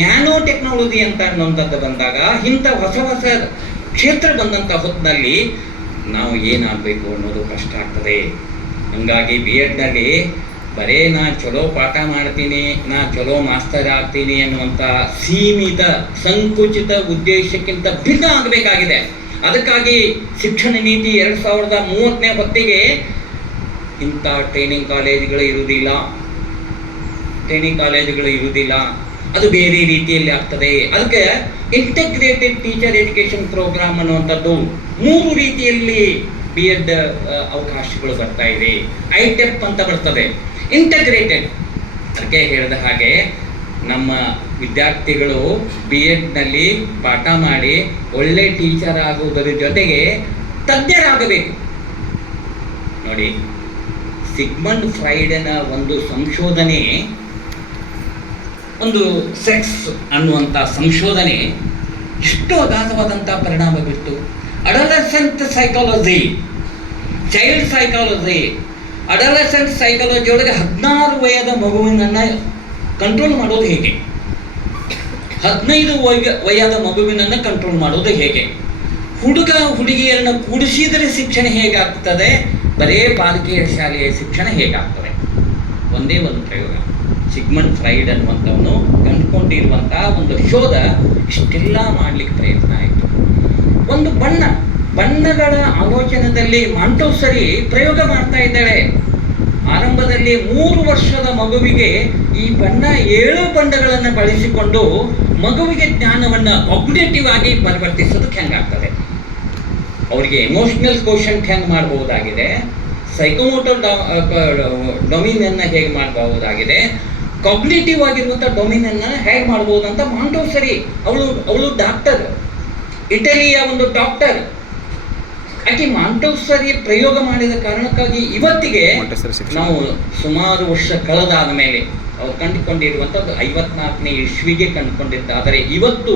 ನ್ಯಾನೋ ಟೆಕ್ನಾಲಜಿ ಅಂತ ಅನ್ನುವಂಥದ್ದು ಬಂದಾಗ, ಇಂಥ ಹೊಸ ಕ್ಷೇತ್ರ ಬಂದಂಥ ಹೊತ್ತಿನಲ್ಲಿ ನಾವು ಏನಾಗಬೇಕು ಅನ್ನೋದು ಕಷ್ಟ ಆಗ್ತದೆ. ಹಂಗಾಗಿ BEdನಲ್ಲಿ ಬರೇ ನಾ ಚಲೋ ಪಾಠ ಮಾಡ್ತೀನಿ, ನಾ ಚಲೋ ಮಾಸ್ತರ್ ಆಗ್ತೀನಿ ಅನ್ನುವಂಥ ಸೀಮಿತ ಸಂಕುಚಿತ ಉದ್ದೇಶಕ್ಕಿಂತ ಭಿನ್ನ ಆಗಬೇಕಾಗಿದೆ. ಅದಕ್ಕಾಗಿ ಶಿಕ್ಷಣ ನೀತಿ 2030ನೇ ಹೊತ್ತಿಗೆ ಇಂಥ ಟ್ರೈನಿಂಗ್ ಕಾಲೇಜುಗಳು ಇರುವುದಿಲ್ಲ, ಅದು ಬೇರೆ ರೀತಿಯಲ್ಲಿ ಆಗ್ತದೆ. ಅದಕ್ಕೆ ಇಂಟಗ್ರೇಟೆಡ್ ಟೀಚರ್ ಎಜುಕೇಷನ್ ಪ್ರೋಗ್ರಾಮ್ ಅನ್ನುವಂಥದ್ದು 3 ರೀತಿಯಲ್ಲಿ BEd ಅವಕಾಶಗಳು ಬರ್ತಾ ಇದೆ. ITEP ಅಂತ ಬರ್ತದೆ, ಇಂಟಗ್ರೇಟೆಡ್. ಅದಕ್ಕೆ ಹೇಳಿದ ಹಾಗೆ ನಮ್ಮ ವಿದ್ಯಾರ್ಥಿಗಳು BEdನಲ್ಲಿ ಪಾಠ ಮಾಡಿ ಒಳ್ಳೆ ಟೀಚರ್ ಆಗುವುದರ ಜೊತೆಗೆ ತಜ್ಞರಾಗಬೇಕು. ನೋಡಿ, ಸಿಗ್ಮಂಡ್ ಫ್ರೈಡನ ಒಂದು ಸಂಶೋಧನೆ, ಒಂದು ಸೆಕ್ಸ್ ಅನ್ನುವಂಥ ಸಂಶೋಧನೆ ಎಷ್ಟು ಅಗಾಧವಾದಂಥ ಪರಿಣಾಮ ಬಿತ್ತು. Adolescent psychology, child psychology, adolescent psychology ಒಳಗೆ 16 ವಯದ ಮಗುವಿನನ್ನು ಕಂಟ್ರೋಲ್ ಮಾಡೋದು ಹೇಗೆ, 15 ವಯದ ಮಗುವಿನನ್ನು ಕಂಟ್ರೋಲ್ ಮಾಡೋದು ಹೇಗೆ, ಹುಡುಗ ಹುಡುಗಿಯರನ್ನು ಕೂಡಿಸಿದರೆ ಶಿಕ್ಷಣ ಹೇಗಾಗ್ತದೆ, ಬರೇ ಬಾಲಿಕೆಯ ಶಾಲೆಯ ಶಿಕ್ಷಣ ಹೇಗಾಗ್ತದೆ. ಒಂದೇ ಒಂದು ಪ್ರಯೋಗ, ಸಿಗ್ಮಂಡ್ ಫ್ರೈಡ್ ಅನ್ನುವಂಥವನು ಕಂಡುಕೊಂಡಿರುವಂತಹ ಒಂದು ಶೋಧ ಇಷ್ಟೆಲ್ಲ ಮಾಡಲಿಕ್ಕೆ ಪ್ರಯತ್ನ ಆಯಿತು. ಒಂದು ಬಣ್ಣಗಳ ಆಲೋಚನೆಯಲ್ಲಿ ಮಾಂಟೋಸರಿ ಪ್ರಯೋಗ ಮಾಡ್ತಾ ಇದ್ದಾಳೆ. ಆರಂಭದಲ್ಲಿ 3 ವರ್ಷದ ಮಗುವಿಗೆ ಈ 7 ಬಣ್ಣಗಳನ್ನು ಬಳಸಿಕೊಂಡು ಮಗುವಿಗೆ ಜ್ಞಾನವನ್ನು ಆಬ್ಜೆಕ್ಟಿವ್ ಆಗಿ ಪರಿವರ್ತಿಸೋದಕ್ಕೆ ಹೆಂಗಾಗ್ತದೆ. ಅವರಿಗೆ ಎಮೋಷ್ನಲ್ ಕೋಶಂಟ್ ಹೆಂಗೆ ಮಾಡಬಹುದಾಗಿದೆ, ಸೈಕೋಮೋಟರ್ ಡೊಮಿನನ್ನು ಹೇಗೆ ಮಾಡಬಹುದಾಗಿದೆ, ಕಾಗ್ನಿಟಿವ್ ಆಗಿರುವಂಥ ಡೊಮಿನನ್ನು ಹೇಗೆ ಮಾಡ್ಬೋದು ಅಂತ ಮಾಂಟೋಸರಿ ಅವಳು ಡಾಕ್ಟರ್, ಇಟಲಿಯ ಒಂದು ಡಾಕ್ಟರ್. ಆಕೆ ಮಾಂಟೋಸರಿ ಪ್ರಯೋಗ ಮಾಡಿದ ಕಾರಣಕ್ಕಾಗಿ ಇವತ್ತಿಗೆ ನಾವು ಸುಮಾರು ವರ್ಷ ಕಳೆದಾದ ಮೇಲೆ ಅವ್ರು ಕಂಡುಕೊಂಡಿರುವಂಥದ್ದು 54ನೇ ಇಸ್ವಿಗೆ ಕಂಡುಕೊಂಡಿದ್ದಾದರೆ ಇವತ್ತು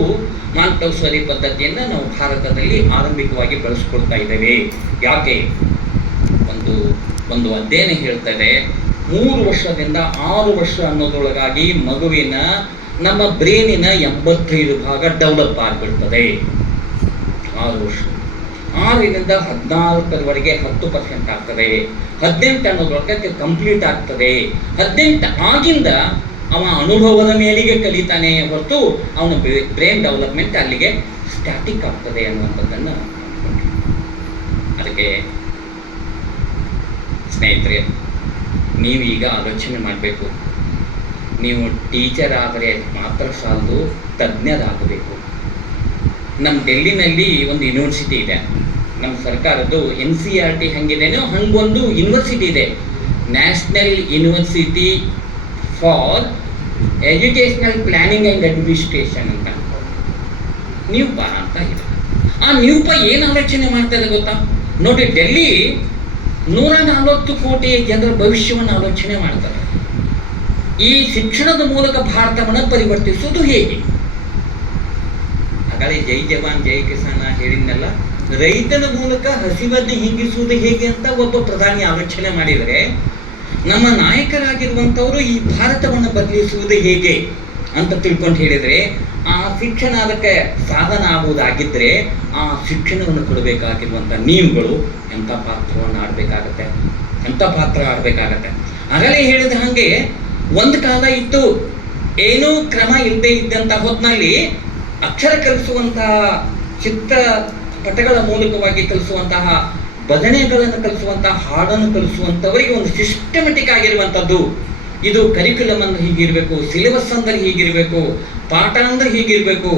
ಮಾಂಟೋಸರಿ ಪದ್ಧತಿಯನ್ನು ನಾವು ಭಾರತದಲ್ಲಿ ಆರಂಭಿಕವಾಗಿ ಬಳಸ್ಕೊಳ್ತಾ ಇದ್ದೇವೆ. ಯಾಕೆ? ಒಂದು ಅಧ್ಯಯನ ಹೇಳ್ತದೆ 3 ವರ್ಷದಿಂದ 6 ವರ್ಷ ಅನ್ನೋದ್ರೊಳಗಾಗಿ ಮಗುವಿನ ನಮ್ಮ ಬ್ರೇನಿನ 85% ಡೆವಲಪ್ ಆಗಿಬಿಡ್ತದೆ. 6 ವರ್ಷ, 6ರಿಂದ 14ರವರೆಗೆ 10% ಆಗ್ತದೆ. 18 ಅನ್ನೋದ್ರೊಳಗೆ ಕಂಪ್ಲೀಟ್ ಆಗ್ತದೆ. 18 ಆಗಿಂದ ಅವ ಅನುಭವದ ಮೇಲಿಗೆ ಕಲಿತಾನೆ ಹೊರತು ಅವನ ಬ್ರೈನ್ ಡೆವಲಪ್ಮೆಂಟ್ ಅಲ್ಲಿಗೆ ಸ್ಟ್ಯಾಟಿಕ್ ಆಗ್ತದೆ ಅನ್ನುವಂಥದ್ದನ್ನು. ಅದಕ್ಕೆ ಸ್ನೇಹಿತರೆ, ನೀವೀಗ ಆಲೋಚನೆ ಮಾಡಬೇಕು. ನೀವು ಟೀಚರ್ ಆದರೆ ಮಾತ್ರ ಸಾಲದು, ತಜ್ಞರಾಗಬೇಕು. ನಮ್ಮ ಡೆಲ್ಲಿನಲ್ಲಿ ಒಂದು ಯೂನಿವರ್ಸಿಟಿ ಇದೆ, ನಮ್ಮ ಸರ್ಕಾರದ್ದು NCERT ಹೆಂಗಿದೆಯೋ ಹಂಗೊಂದು ಯೂನಿವರ್ಸಿಟಿ ಇದೆ, national university for educational planning and administration ಅಂತ. ನ್ಯೂಪ ಅಂತ ಇದೆ. ಆ ನ್ಯೂಪ ಏನು ಆಲೋಚನೆ ಮಾಡ್ತಾರೆ ಗೊತ್ತಾ? ನೋಡಿ, ಡೆಲ್ಲಿ 140 ಕೋಟಿ ಜನರ ಭವಿಷ್ಯವನ್ನು ಆಲೋಚನೆ ಮಾಡ್ತಾರೆ. ಈ ಶಿಕ್ಷಣದ ಮೂಲಕ ಭಾರತವನ್ನು ಪರಿವರ್ತಿಸುವುದು ಹೇಗೆ? ಹಾಗಾದರೆ ಜೈ ಜವಾನ್ ಜೈ ಕಿಸಾನ ಹೇಳಿದ್ನಲ್ಲ, ರೈತನ ಮೂಲಕ ಹಸಿವನ್ನು ಹಿಂಗಿಸುವುದು ಹೇಗೆ ಅಂತ ಒಬ್ಬ ಪ್ರಧಾನಿ ಆಲೋಚನೆ ಮಾಡಿದರೆ, ನಮ್ಮ ನಾಯಕರಾಗಿರುವಂಥವರು ಈ ಭಾರತವನ್ನು ಬದಲಿಸುವುದು ಹೇಗೆ ಅಂತ ತಿಳ್ಕೊಂಡು ಹೇಳಿದರೆ, ಆ ಶಿಕ್ಷಣ ಅದಕ್ಕೆ ಸಾಧನ ಆಗುವುದಾಗಿದ್ದರೆ ಆ ಶಿಕ್ಷಣವನ್ನು ಕೊಡಬೇಕಾಗಿರುವಂಥ ನೀವುಗಳು ಎಂಥ ಪಾತ್ರವನ್ನು ಆಡಬೇಕಾಗತ್ತೆ, ಎಂಥ ಪಾತ್ರ ಆಡಬೇಕಾಗತ್ತೆ. ಆಗಲೇ ಹೇಳಿದ ಹಾಗೆ ಒಂದು ಕಾಲ ಇತ್ತು, ಏನೂ ಕ್ರಮ ಇಲ್ಲದೆ ಇದ್ದಂಥ ಹೊತ್ತಿನಲ್ಲಿ ಅಕ್ಷರ ಕಲಿಸುವಂತಹ, ಚಿತ್ರಪಟಗಳ ಮೂಲಕವಾಗಿ ಕಲಿಸುವಂತಹ, ಭಜನೆಗಳನ್ನು ಕಲಿಸುವಂತಹ, ಹಾಡನ್ನು ಕಲಿಸುವಂಥವರಿಗೆ ಒಂದು ಸಿಸ್ಟಮೆಟಿಕ್ ಆಗಿರುವಂಥದ್ದು. ಇದು ಕರಿಕ್ಯುಲಮ್ ಅಂದ್ರೆ ಹೀಗಿರಬೇಕು, ಸಿಲೆಬಸ್ ಅಂದ್ರೆ ಹೀಗಿರಬೇಕು, ಪಾಠ ಅಂದ್ರೆ ಹೀಗಿರಬೇಕು,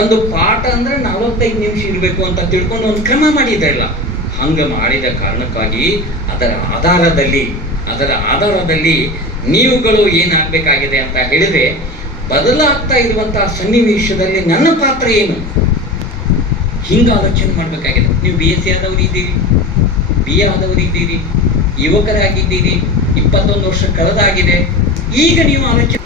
ಒಂದು ಪಾಠ ಅಂದರೆ 45 ನಿಮಿಷ ಇರಬೇಕು ಅಂತ ತಿಳ್ಕೊಂಡು ಒಂದು ಕ್ರಮ ಮಾಡಿದ್ರಲ್ಲ. ಹಂಗೆ ಮಾಡಿದ ಕಾರಣಕ್ಕಾಗಿ ಅದರ ಆಧಾರದಲ್ಲಿ ನೀವುಗಳು ಏನಾಗಬೇಕಾಗಿದೆ ಅಂತ ಹೇಳಿದರೆ, ಬದಲಾಗ್ತಾ ಇರುವಂತಹ ಸನ್ನಿವೇಶದಲ್ಲಿ ನನ್ನ ಪಾತ್ರ ಏನು, ಹಿಂಗೆ ಆಲೋಚನೆ ಮಾಡಬೇಕಾಗಿದೆ. ನೀವು BSc ಆದವರು ಇದ್ದೀರಿ, BA ಆದವರು ಇದ್ದೀರಿ, ಯುವಕರಾಗಿದ್ದೀರಿ, 21 ವರ್ಷ ಕಳೆದಾಗಿದೆ. ಈಗ ನೀವು ಆಲೋಚನೆ,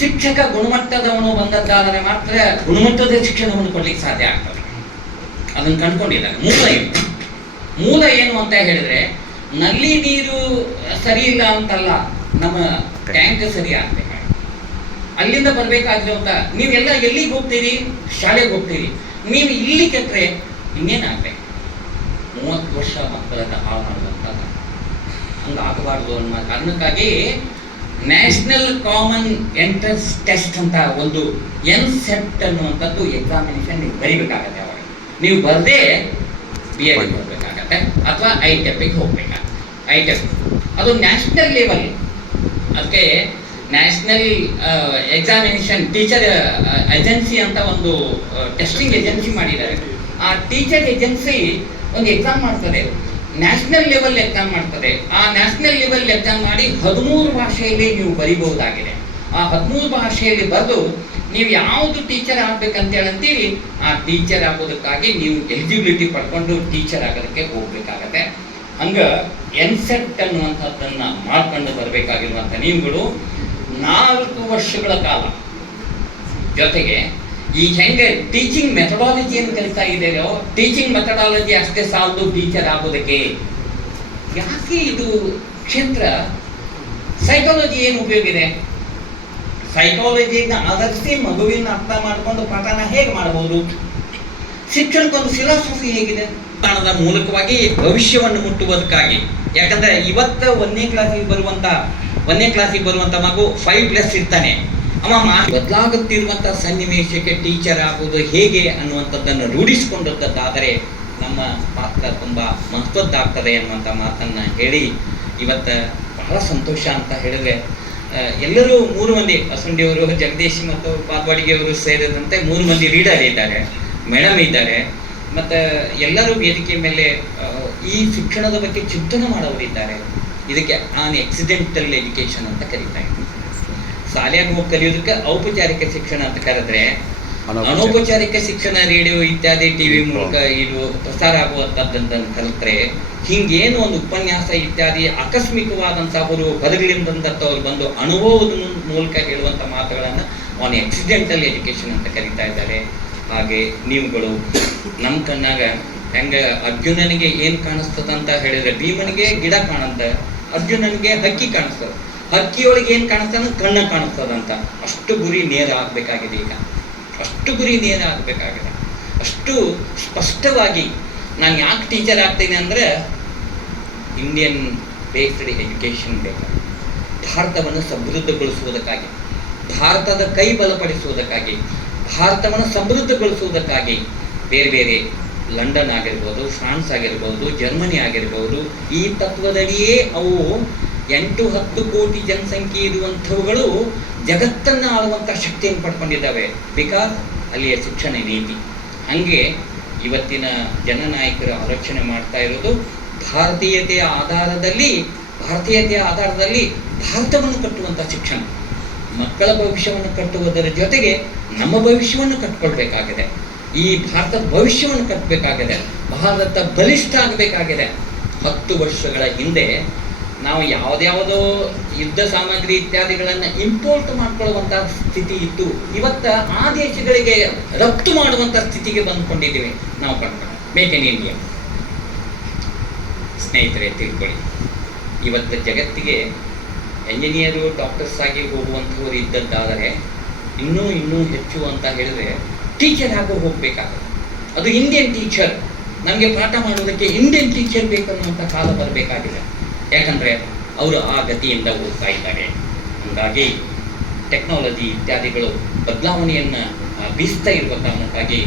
ಶಿಕ್ಷಕ ಗುಣಮಟ್ಟದವನು ಬಂದದ್ದಾದರೆ ಮಾತ್ರ ಗುಣಮಟ್ಟದ ಶಿಕ್ಷಣವನ್ನು ಕೊಡ್ಲಿಕ್ಕೆ ಸಾಧ್ಯ ಆಗ್ತದೆ. ಅದನ್ನು ಕಂಡುಕೊಂಡಿದ್ದಾರೆ. ಮೂಲ ಏನು ಅಂತ ಹೇಳಿದ್ರೆ, ನಲ್ಲಿ ನೀರು ಸರಿ ಇಲ್ಲ ಅಂತಲ್ಲ, ನಮ್ಮ ಟ್ಯಾಂಕ್ ಸರಿ ಆಗ್ಬೇಕು. ಅಲ್ಲಿಂದ ಬರಬೇಕಾಗಿರುವಂತ, ನೀವೆಲ್ಲ ಎಲ್ಲಿಗೆ ಹೋಗ್ತೀರಿ? ಶಾಲೆಗೆ ಹೋಗ್ತೀರಿ. ನೀವು ಇಲ್ಲಿ ಕೆಟ್ಟರೆ ಇನ್ನೇನಾಗಬೇಕು? 30 ವರ್ಷ ಮಕ್ಕಳನ್ನ ಹಾಳು ಮಾಡುವಂಥದ್ದು. ಹಂಗಾಗಬಾರ್ದು ಅನ್ನೋ ಕಾರಣಕ್ಕಾಗಿ ನ್ಯಾಷನಲ್ ಕಾಮನ್ ಎಂಟ್ರೆನ್ಸ್ ಟೆಸ್ಟ್ ಅಂತ ಒಂದು NCET ಅನ್ನುವಂಥದ್ದು ಎಕ್ಸಾಮಿನೇಷನ್ ನೀವು ಬರೀಬೇಕಾಗತ್ತೆ. ಅವಾಗ ನೀವು ಬರದೇ BA ಹೋಗ್ಬೇಕಾಗತ್ತೆ ಅಥವಾ ITEPಗೆ ಹೋಗ್ಬೇಕಾಗತ್ತೆ. ITEP ಅದು ನ್ಯಾಷನಲ್ ಲೆವೆಲ್. ಅದಕ್ಕೆ ನ್ಯಾಷನಲ್ ಎಕ್ಸಾಮಿನೇಷನ್ ಟೀಚರ್ ಏಜೆನ್ಸಿ ಅಂತ ಒಂದು ಟೆಸ್ಟಿಂಗ್ ಏಜೆನ್ಸಿ ಮಾಡಿದ್ದಾರೆ. ಆ ಟೀಚರ್ ಏಜೆನ್ಸಿ ಒಂದು ಎಕ್ಸಾಮ್ ಮಾಡ್ತದೆ, ನ್ಯಾಷನಲ್ ಲೆವೆಲ್ ಎಕ್ಸಾಮ್ ಮಾಡ್ತದೆ. ಆ ನ್ಯಾಷನಲ್ ಲೆವೆಲ್ ಎಕ್ಸಾಮ್ ಮಾಡಿ 13 ಭಾಷೆಯಲ್ಲಿ ನೀವು ಬರಿಬಹುದಾಗಿದೆ. ಆ 13 ಭಾಷೆಯಲ್ಲಿ ಬರೆದು ನೀವು ಯಾವುದು ಟೀಚರ್ ಆಗ್ಬೇಕಂತೇಳಿ ಅಂತೀರಿ, ಆ ಟೀಚರ್ ಆಗೋದಕ್ಕಾಗಿ ನೀವು ಎಲಿಜಿಬಿಲಿಟಿ ಪಡ್ಕೊಂಡು ಟೀಚರ್ ಆಗೋದಕ್ಕೆ ಹೋಗ್ಬೇಕಾಗತ್ತೆ. ಹಂಗೆ NCET ಅನ್ನುವಂಥದ್ದನ್ನು ಮಾಡ್ಕೊಂಡು ಬರಬೇಕಾಗಿರುವಂಥ ನೀವುಗಳು 4 ವರ್ಷಗಳ ಕಾಲ ಜೊತೆಗೆ ಈ ಹೆಂಗೆ ಟೀಚಿಂಗ್ ಮೆಥಡಾಲಜಿಯನ್ನು ಕಲಿತಾ ಇದ್ದೀರೋ, ಟೀಚಿಂಗ್ ಮೆಥಡಾಲಜಿ ಅಷ್ಟೇ ಸಾಲದು ಟೀಚರ್ ಆಗೋದಕ್ಕೆ. ಯಾಕೆ ಇದು ಕ್ಷೇತ್ರ? ಸೈಕಾಲಜಿ ಏನು ಉಪಯೋಗ ಇದೆ? ಸೈಕಾಲಜಿಯನ್ನು ಆಧರಿಸಿ ಮಗುವಿನ ಅರ್ಥ ಮಾಡಿಕೊಂಡು ಪಾಠನ ಹೇಗೆ ಮಾಡಬಹುದು? ಶಿಕ್ಷಣಕ್ಕೊಂದು ಫಿಲಾಸಫಿ ಹೇಗಿದೆ? ಕಾರಣದ ಮೂಲಕವಾಗಿ ಭವಿಷ್ಯವನ್ನು ಮುಟ್ಟುವುದಕ್ಕಾಗಿ. ಯಾಕಂದ್ರೆ ಇವತ್ತು 1ನೇ ಕ್ಲಾಸಿಗೆ ಬರುವಂತ ಮಗು 5+ ಇರ್ತಾನೆ. ಅವ ಬದಲಾಗುತ್ತಿರುವಂಥ ಸನ್ನಿವೇಶಕ್ಕೆ ಟೀಚರ್ ಆಗುವುದು ಹೇಗೆ ಅನ್ನುವಂಥದ್ದನ್ನು ರೂಢಿಸಿಕೊಂಡದ್ದಾದರೆ ನಮ್ಮ ಪಾತ್ರ ತುಂಬ ಮಹತ್ವದ್ದಾಗ್ತದೆ ಅನ್ನುವಂಥ ಮಾತನ್ನು ಹೇಳಿ ಇವತ್ತು ಬಹಳ ಸಂತೋಷ ಅಂತ ಹೇಳಿದ್ರೆ, ಎಲ್ಲರೂ 3 ಮಂದಿ, ಅಸುಂಡಿಯವರು, ಜಗದೀಶ್ ಮತ್ತು ಪಾಲ್ವಾಡಿಗೆಯವರು ಸೇರಿದಂತೆ 3 ಮಂದಿ ಲೀಡರ್ ಇದ್ದಾರೆ, ಮೇಡಮ್ ಇದ್ದಾರೆ. ಮತ್ತು ಎಲ್ಲರೂ ವೇದಿಕೆ ಮೇಲೆ ಈ ಶಿಕ್ಷಣದ ಬಗ್ಗೆ ಚಿಂತನೆ ಮಾಡೋರಿದ್ದಾರೆ. ಇದಕ್ಕೆ ಆಕ್ಸಿಡೆಂಟಲ್ ಎಜುಕೇಷನ್ ಅಂತ ಕರೀತಾರೆ. ಶಾಲೆಯಾಗ ಹೋಗಿ ಕಲಿಯೋದಕ್ಕೆ ಔಪಚಾರಿಕ ಶಿಕ್ಷಣ ಅಂತ ಕರೆದ್ರೆ, ಅನೌಪಚಾರಿಕ ಶಿಕ್ಷಣ ರೇಡಿಯೋ ಇತ್ಯಾದಿ ಟಿವಿ ಮೂಲಕ ಇದು ಪ್ರಸಾರ ಆಗುವಂಥದ್ದಂತ ಕಲಿತ್ರೆ, ಹಿಂಗೇನು ಒಂದು ಉಪನ್ಯಾಸ ಇತ್ಯಾದಿ ಆಕಸ್ಮಿಕವಾದಂಥವರು ಹೊರಗಲಿಂದಂಥವ್ರು ಬಂದು ಅನುಭವದ ಮೂಲಕ ಹೇಳುವಂಥ ಮಾತುಗಳನ್ನು ಆಕ್ಸಿಡೆಂಟಲ್ ಎಜುಕೇಷನ್ ಅಂತ ಕರೀತಾ ಇದ್ದಾರೆ. ಹಾಗೆ ನೀವುಗಳು ನಮ್ಮ ಕಣ್ಣಾಗ ಹೆಂಗೆ ಅರ್ಜುನನಿಗೆ ಏನು ಕಾಣಿಸ್ತದಂತ ಹೇಳಿದ್ರೆ, ಭೀಮನಿಗೆ ಗಿಡ ಕಾಣುತ್ತೆ, ಅರ್ಜುನನಿಗೆ ಹಕ್ಕಿ ಕಾಣಿಸ್ತದೆ. ಹಕ್ಕಿಯೊಳಗೆ ಏನು ಕಾಣಿಸ್ತದ, ಕಣ್ಣ ಕಾಣಿಸ್ತದಂತ. ಅಷ್ಟು ಗುರಿ ನೇರ ಆಗಬೇಕಾಗಿದೆ. ಈಗ ಅಷ್ಟು ಗುರಿ ನೇರ ಆಗಬೇಕಾಗಿದೆ. ಅಷ್ಟು ಸ್ಪಷ್ಟವಾಗಿ ನಾನು ಯಾಕೆ ಟೀಚರ್ ಆಗ್ತೀನಿ ಅಂದರೆ, ಇಂಡಿಯನ್ ಬೇಸ್ಡ್ ಎಜುಕೇಷನ್ ಬೇಕು. ಭಾರತವನ್ನು ಸಮೃದ್ಧಗೊಳಿಸುವುದಕ್ಕಾಗಿ, ಭಾರತದ ಕೈ ಬಲಪಡಿಸುವುದಕ್ಕಾಗಿ, ಭಾರತವನ್ನು ಸಮೃದ್ಧಗೊಳಿಸುವುದಕ್ಕಾಗಿ ಬೇರೆ ಬೇರೆ ಲಂಡನ್ ಆಗಿರ್ಬೋದು, ಫ್ರಾನ್ಸ್ ಆಗಿರ್ಬೋದು, ಜರ್ಮನಿ ಆಗಿರ್ಬೋದು, ಈ ತತ್ವದಲ್ಲಿಯೇ ಅವು 8-10 ಕೋಟಿ ಜನಸಂಖ್ಯೆ ಇರುವಂಥವುಗಳು ಜಗತ್ತನ್ನು ಆಳುವಂಥ ಶಕ್ತಿಯನ್ನು ಪಡ್ಕೊಂಡಿದ್ದಾವೆ. ಬಿಕಾಸ್ ಅಲ್ಲಿಯ ಶಿಕ್ಷಣ ನೀತಿ. ಹಾಗೆ ಇವತ್ತಿನ ಜನನಾಯಕರು ಆಲೋಚನೆ ಮಾಡ್ತಾ ಇರೋದು ಭಾರತೀಯತೆಯ ಆಧಾರದಲ್ಲಿ ಭಾರತವನ್ನು ಕಟ್ಟುವಂಥ ಶಿಕ್ಷಣ. ಮಕ್ಕಳ ಭವಿಷ್ಯವನ್ನು ಕಟ್ಟುವುದರ ಜೊತೆಗೆ ನಮ್ಮ ಭವಿಷ್ಯವನ್ನು ಕಟ್ಕೊಳ್ಬೇಕಾಗಿದೆ. ಈ ಭಾರತದ ಭವಿಷ್ಯವನ್ನು ಕಟ್ಟಬೇಕಾಗಿದೆ. ಭಾರತ ಬಲಿಷ್ಠ ಆಗಬೇಕಾಗಿದೆ. 10 ವರ್ಷಗಳ ಹಿಂದೆ ನಾವು ಯಾವುದ್ಯಾವುದೋ ಯುದ್ಧ ಸಾಮಗ್ರಿ ಇತ್ಯಾದಿಗಳನ್ನು ಇಂಪೋರ್ಟ್ ಮಾಡ್ಕೊಳ್ಳುವಂಥ ಸ್ಥಿತಿ ಇತ್ತು. ಇವತ್ತು ಆ ದೇಶಗಳಿಗೆ ರಫ್ತು ಮಾಡುವಂಥ ಸ್ಥಿತಿಗೆ ಬಂದುಕೊಂಡಿದ್ದೀವಿ ನಾವು. Make in India. ಸ್ನೇಹಿತರೆ, ತಿಳ್ಕೊಳ್ಳಿ, ಇವತ್ತು ಜಗತ್ತಿಗೆ ಎಂಜಿನಿಯರು, ಡಾಕ್ಟರ್ಸ್ ಆಗಿ ಹೋಗುವಂಥವ್ರು ಇದ್ದದ್ದಾದರೆ ಇನ್ನೂ ಹೆಚ್ಚು ಅಂತ ಹೇಳಿದ್ರೆ ಟೀಚರ್ ಆಗೋ ಹೋಗಬೇಕಾಗುತ್ತೆ. ಅದು ಇಂಡಿಯನ್ ಟೀಚರ್. ನಮಗೆ ಪಾಠ ಮಾಡೋದಕ್ಕೆ ಇಂಡಿಯನ್ ಟೀಚರ್ ಬೇಕನ್ನುವಂಥ ಕಾಲ ಬರಬೇಕಾಗಿದೆ. ಯಾಕಂದರೆ ಅವರು ಆ ಗತಿಯಿಂದ ಹೋಗ್ತಾ ಇದ್ದಾರೆ. ಹಾಗಾಗಿ ಟೆಕ್ನಾಲಜಿ ಇತ್ಯಾದಿಗಳು ಬದಲಾವಣೆಯನ್ನು ಬೀಸ್ತಾ ಇರುವ ಕಾರಣಕ್ಕಾಗಿ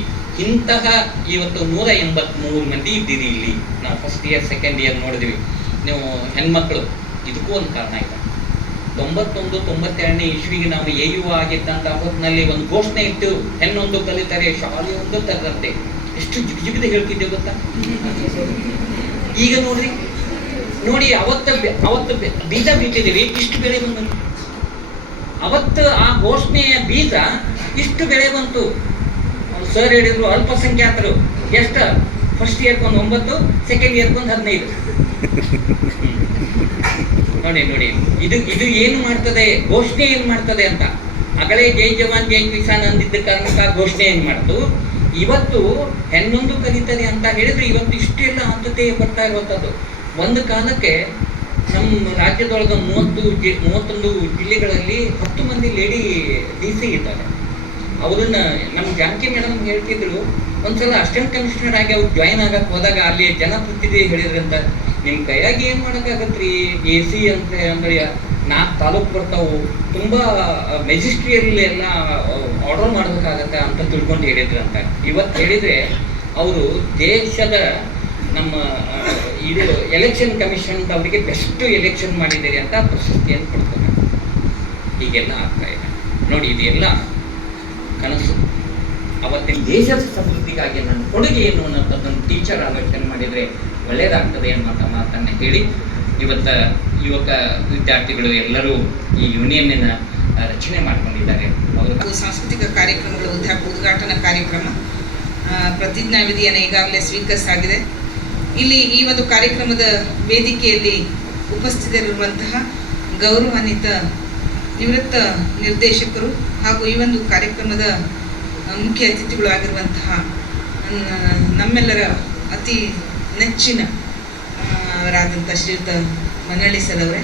ಇಂತಹ ಇವತ್ತು 183 ಮಂದಿ ಇದ್ದೀರಿ ಇಲ್ಲಿ. ನಾವು ಫಸ್ಟ್ ಇಯರ್ ಸೆಕೆಂಡ್ ಇಯರ್ ನೋಡಿದ್ವಿ. ನೀವು ಹೆಣ್ಮಕ್ಳು, ಇದಕ್ಕೂ ಒಂದು ಕಾರಣ ಇದೆ. 91-92ನೇ ಇಸ್ವಿಗೆ ನಾವು AU ಆಗಿದ್ದಂಥ ಹೊತ್ತಿನಲ್ಲಿ ಒಂದು ಘೋಷಣೆ ಇಟ್ಟು, ಹೆಣ್ಣೊಂದು ಕಲಿತಾರೆ ಶಾಲೆಯೊಂದು ತರದಂತೆ. ಎಷ್ಟು ಜಿಗಿದ ಹೇಳ್ತಿದ್ದೆ ಗೊತ್ತಾ? ಈಗ ನೋಡಿ ಅವತ್ತು ಬೀಜ ಬಿಟ್ಟಿದ್ದೀವಿ, ಇಷ್ಟು ಬೆಳೆ ಬಂತು. ಅವತ್ತು ಆ ಘೋಷಣೆಯ ಬೀಜ ಇಷ್ಟು ಬೆಳೆ ಬಂತು. ಸರ್ ಹೇಳಿದ್ರು ಅಲ್ಪಸಂಖ್ಯಾತರು ಎಷ್ಟು, ಫಸ್ಟ್ ಇಯರ್ಗೊಂದು 9, ಸೆಕೆಂಡ್ ಇಯರ್ಗೊಂದು 15. ನೋಡಿ ಇದು ಏನು ಮಾಡ್ತದೆ, ಘೋಷಣೆ ಏನು ಮಾಡ್ತದೆ ಅಂತ. ಆಗಲೇ ಜೈ ಜವಾನ್ ಜೈ ಕಿಸಾನ್ ಅಂದಿದ್ದ ಕಾರಣಕ್ಕೆ ಘೋಷಣೆ ಏನು ಮಾಡ್ತು. ಇವತ್ತು ಹೆಣ್ಣೊಂದು ಕಲಿತದೆ ಅಂತ ಹೇಳಿದ್ರೆ ಇವತ್ತು ಇಷ್ಟೆಲ್ಲ ಆದ್ಯತೆ ಬರ್ತಾ ಇರುವಂಥದ್ದು. ಒಂದು ಕಾಲಕ್ಕೆ ನಮ್ಮ ರಾಜ್ಯದೊಳಗೆ 31 ಜಿಲ್ಲೆಗಳಲ್ಲಿ 10 ಮಂದಿ ಲೇಡಿ DC ಇದ್ದಾರೆ. ಅವ್ರನ್ನ ನಮ್ಮ ಜಾನಕಿ ಮೇಡಮ್ ಹೇಳ್ತಿದ್ರು, ಒಂದ್ಸಲ ಅಸಿಸ್ಟೆಂಟ್ ಕಮಿಷನರ್ ಆಗಿ ಅವ್ರು ಜಾಯಿನ್ ಆಗಕ್ಕೆ ಹೋದಾಗ ಅಲ್ಲಿ ಜನಪ್ರತಿನಿಧಿ ಹೇಳಿದ್ರಂತ, ನಿಮ್ಮ ಕೈಯಾಗಿ ಏನು ಮಾಡೋಕ್ಕಾಗತ್ರಿ, AC ಅಂತ ಅಂದ್ರೆ 4 ತಾಲೂಕು ಬರ್ತಾವು, ತುಂಬ ಮೆಜಿಸ್ಟ್ರಿಯಲ್ಲಿ ಎಲ್ಲ ಆರ್ಡರ್ ಮಾಡಬೇಕಾಗತ್ತೆ ಅಂತ ತಿಳ್ಕೊಂಡು ಹೇಳಿದ್ರಂತ. ಇವತ್ತು ಹೇಳಿದರೆ ಅವರು ದೇಶದ ನಮ್ಮ ಇದು ಎಲೆಕ್ಷನ್ ಕಮಿಷನ್ ಅವರಿಗೆ ಬೆಸ್ಟ್ ಎಲೆಕ್ಷನ್ ಮಾಡಿದ್ದೀರಿ ಅಂತ ಪ್ರಶಸ್ತಿಯನ್ನು ಕೊಡ್ತಾರೆ. ಹೀಗೆಲ್ಲ ಆಗ್ತಾ ಇದೆ ನೋಡಿ. ಇದೆಲ್ಲ ಕನಸು. ಅವತ್ತಿನ ದೇಶದ ಸಮೃದ್ಧಿಗಾಗಿ ನನ್ನ ಕೊಡುಗೆ ಏನು ಅನ್ನೋದನ್ನು ಟೀಚರ್ ಆಲೋಚನೆ ಮಾಡಿದರೆ ಒಳ್ಳೆಯದಾಗ್ತದೆ ಅನ್ನೋಂಥ ಮಾತನ್ನು ಹೇಳಿ, ಇವತ್ತ ಯುವಕ ವಿದ್ಯಾರ್ಥಿಗಳು ಎಲ್ಲರೂ ಈ ಯೂನಿಯನ್ನಿನ ರಚನೆ ಮಾಡಿಕೊಂಡಿದ್ದಾರೆ. ಅವರು ಸಾಂಸ್ಕೃತಿಕ ಕಾರ್ಯಕ್ರಮಗಳ ಉದ್ಘಾಟನಾ ಕಾರ್ಯಕ್ರಮ ಪ್ರತಿಜ್ಞಾ ವಿಧಿಯನ್ನು ಈಗಾಗಲೇ ಸ್ವೀಕರಿಸಲಾಗಿದೆ. ಇಲ್ಲಿ ಈ ಒಂದು ಕಾರ್ಯಕ್ರಮದ ವೇದಿಕೆಯಲ್ಲಿ ಉಪಸ್ಥಿತರಿರುವಂತಹ ಗೌರವಾನ್ವಿತ ನಿವೃತ್ತ ನಿರ್ದೇಶಕರು ಹಾಗೂ ಈ ಒಂದು ಕಾರ್ಯಕ್ರಮದ ಮುಖ್ಯ ಅತಿಥಿಗಳು ಆಗಿರುವಂತಹ ನಮ್ಮೆಲ್ಲರ ಅತಿ ನೆಚ್ಚಿನ ರಾದಂಥ ಶ್ರೀಯುತ ಮನಳ್ಳಿ ಸರ್ ಅವರೇ,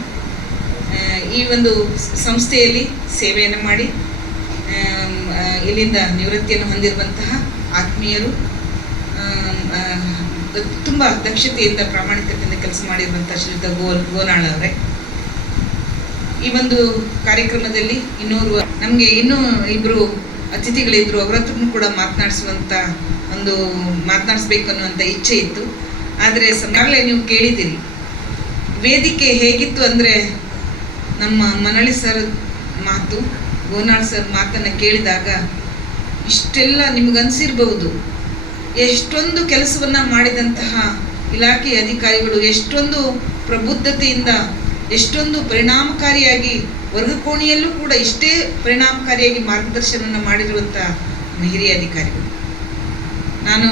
ಈ ಒಂದು ಸಂಸ್ಥೆಯಲ್ಲಿ ಸೇವೆಯನ್ನು ಮಾಡಿ ಇಲ್ಲಿಂದ ನಿವೃತ್ತಿಯನ್ನು ಹೊಂದಿರುವಂತಹ ಆತ್ಮೀಯರು, ತುಂಬ ದಕ್ಷತೆಯಿಂದ ಪ್ರಾಮಾಣಿಕತೆಯಿಂದ ಕೆಲಸ ಮಾಡಿರುವಂಥ ಶ್ರೀಯುತ ಗೋನಾಳ್ ಅವರೇ, ಈ ಒಂದು ಕಾರ್ಯಕ್ರಮದಲ್ಲಿ ನಮಗೆ ಇನ್ನೂ ಇಬ್ಬರು ಅತಿಥಿಗಳಿದ್ರು, ಅವರ ಹತ್ರನೂ ಕೂಡ ಮಾತನಾಡಿಸ್ಬೇಕು ಅನ್ನುವಂಥ ಇಚ್ಛೆ ಇತ್ತು. ಆದರೆ ಈಗಾಗಲೇ ನೀವು ಕೇಳಿದ್ದೀರಿ ವೇದಿಕೆ ಹೇಗಿತ್ತು ಅಂದರೆ, ನಮ್ಮ ಮನಳ್ಳಿ ಸರ್ ಮಾತು, ಗೋನಾಳ್ ಸರ್ ಮಾತನ್ನು ಕೇಳಿದಾಗ ಇಷ್ಟೆಲ್ಲ ನಿಮಗನ್ಸಿರ್ಬಹುದು. ಎಷ್ಟೊಂದು ಕೆಲಸವನ್ನು ಮಾಡಿದಂತಹ ಇಲಾಖೆ ಅಧಿಕಾರಿಗಳು ಎಷ್ಟೊಂದು ಪ್ರಬುದ್ಧತೆಯಿಂದ ಎಷ್ಟೊಂದು ಪರಿಣಾಮಕಾರಿಯಾಗಿ ವರ್ಗಕೋಣಿಯಲ್ಲೂ ಕೂಡ ಇಷ್ಟೇ ಪರಿಣಾಮಕಾರಿಯಾಗಿ ಮಾರ್ಗದರ್ಶನವನ್ನು ಮಾಡಿರುವಂಥ ಹಿರಿಯ ಅಧಿಕಾರಿಗಳು. ನಾನು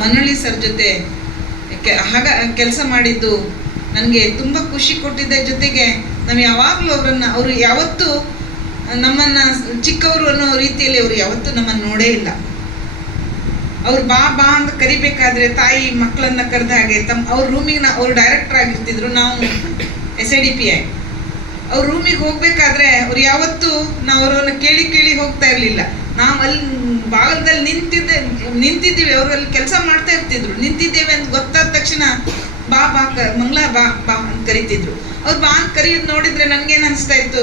ಮನ್ನಳ್ಳಿ ಸರ್ ಜೊತೆ ಕೆಲಸ ಮಾಡಿದ್ದು ನನಗೆ ತುಂಬ ಖುಷಿ ಕೊಟ್ಟಿದ್ದೆ. ಜೊತೆಗೆ ನಾವು ಯಾವಾಗಲೂ ಅವರು ಯಾವತ್ತೂ ನಮ್ಮನ್ನು ಚಿಕ್ಕವರು ಅನ್ನೋ ರೀತಿಯಲ್ಲಿ ಅವರು ಯಾವತ್ತೂ ನಮ್ಮನ್ನು ನೋಡೇ ಇಲ್ಲ. ಅವ್ರು ಬಾ ಬಾ ಅಂತ ಕರಿಬೇಕಾದ್ರೆ ತಾಯಿ ಮಕ್ಕಳನ್ನ ಕರೆದ ಹಾಗೆ ಅವ್ರ ರೂಮಿಗೆ ಅವ್ರು ಡೈರೆಕ್ಟರ್ ಆಗಿರ್ತಿದ್ರು, ನಾವು SIDPI. ಅವ್ರ ರೂಮಿಗೆ ಹೋಗ್ಬೇಕಾದ್ರೆ ಅವ್ರು ಯಾವತ್ತೂ ನಾವು ಅವರನ್ನು ಕೇಳಿ ಹೋಗ್ತಾ ಇರಲಿಲ್ಲ. ನಾವು ಅಲ್ಲಿ ಬಾಗಲದಲ್ಲಿ ನಿಂತಿದ್ದೀವಿ, ಅವರು ಅಲ್ಲಿ ಕೆಲಸ ಮಾಡ್ತಾ ಇರ್ತಿದ್ರು. ನಿಂತಿದ್ದೇವೆ ಅಂತ ಗೊತ್ತಾದ ತಕ್ಷಣ ಬಾ ಮಂಗ್ಲಾ ಬಾ ಅಂತ ಕರಿತಿದ್ರು. ಅವ್ರು ಬಾ ಅಂತ ಕರೆಯೋದು ನೋಡಿದ್ರೆ ನನಗೇನು ಅನಿಸ್ತಾ ಇತ್ತು,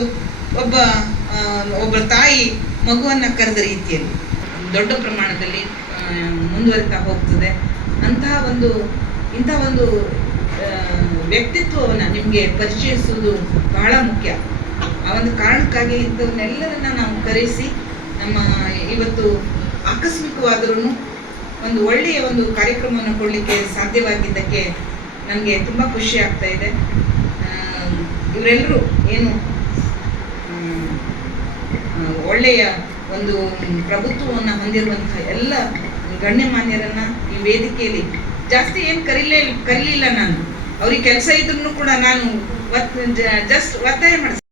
ಒಬ್ಬ ತಾಯಿ ಮಗುವನ್ನು ಕರೆದ ರೀತಿಯಲ್ಲಿ ದೊಡ್ಡ ಪ್ರಮಾಣದಲ್ಲಿ ಮುಂದುವರಿತಾ ಹೋಗ್ತದೆ. ಇಂಥ ಒಂದು ವ್ಯಕ್ತಿತ್ವವನ್ನು ನಿಮಗೆ ಪರಿಚಯಿಸುವುದು ಬಹಳ ಮುಖ್ಯ. ಆ ಒಂದು ಕಾರಣಕ್ಕಾಗಿ ಇಂಥವನ್ನೆಲ್ಲರನ್ನ ನಾವು ಕರೆಸಿ ನಮ್ಮ ಇವತ್ತು ಆಕಸ್ಮಿಕವಾದರೂ ಒಂದು ಒಳ್ಳೆಯ ಒಂದು ಕಾರ್ಯಕ್ರಮವನ್ನು ಕೊಡಲಿಕ್ಕೆ ಸಾಧ್ಯವಾಗಿದ್ದಕ್ಕೆ ನನಗೆ ತುಂಬ ಖುಷಿ ಆಗ್ತಾ ಇದೆ. ಇವರೆಲ್ಲರೂ ಏನು ಒಳ್ಳೆಯ ಒಂದು ಪ್ರಭುತ್ವವನ್ನು ಹೊಂದಿರುವಂಥ ಎಲ್ಲ ಗಣ್ಯಮಾನ್ಯರನ್ನು ಈ ವೇದಿಕೆಯಲ್ಲಿ ಜಾಸ್ತಿ ಏನು ಕರೀಲಿಲ್ಲ. ನಾನು ಅವ್ರಿಗೆ ಕೆಲಸ ಇದ್ರೂ ಕೂಡ ನಾನು ಜಸ್ಟ್ ಒತ್ತಾಯ ಮಾಡಿಸ್ತೀನಿ.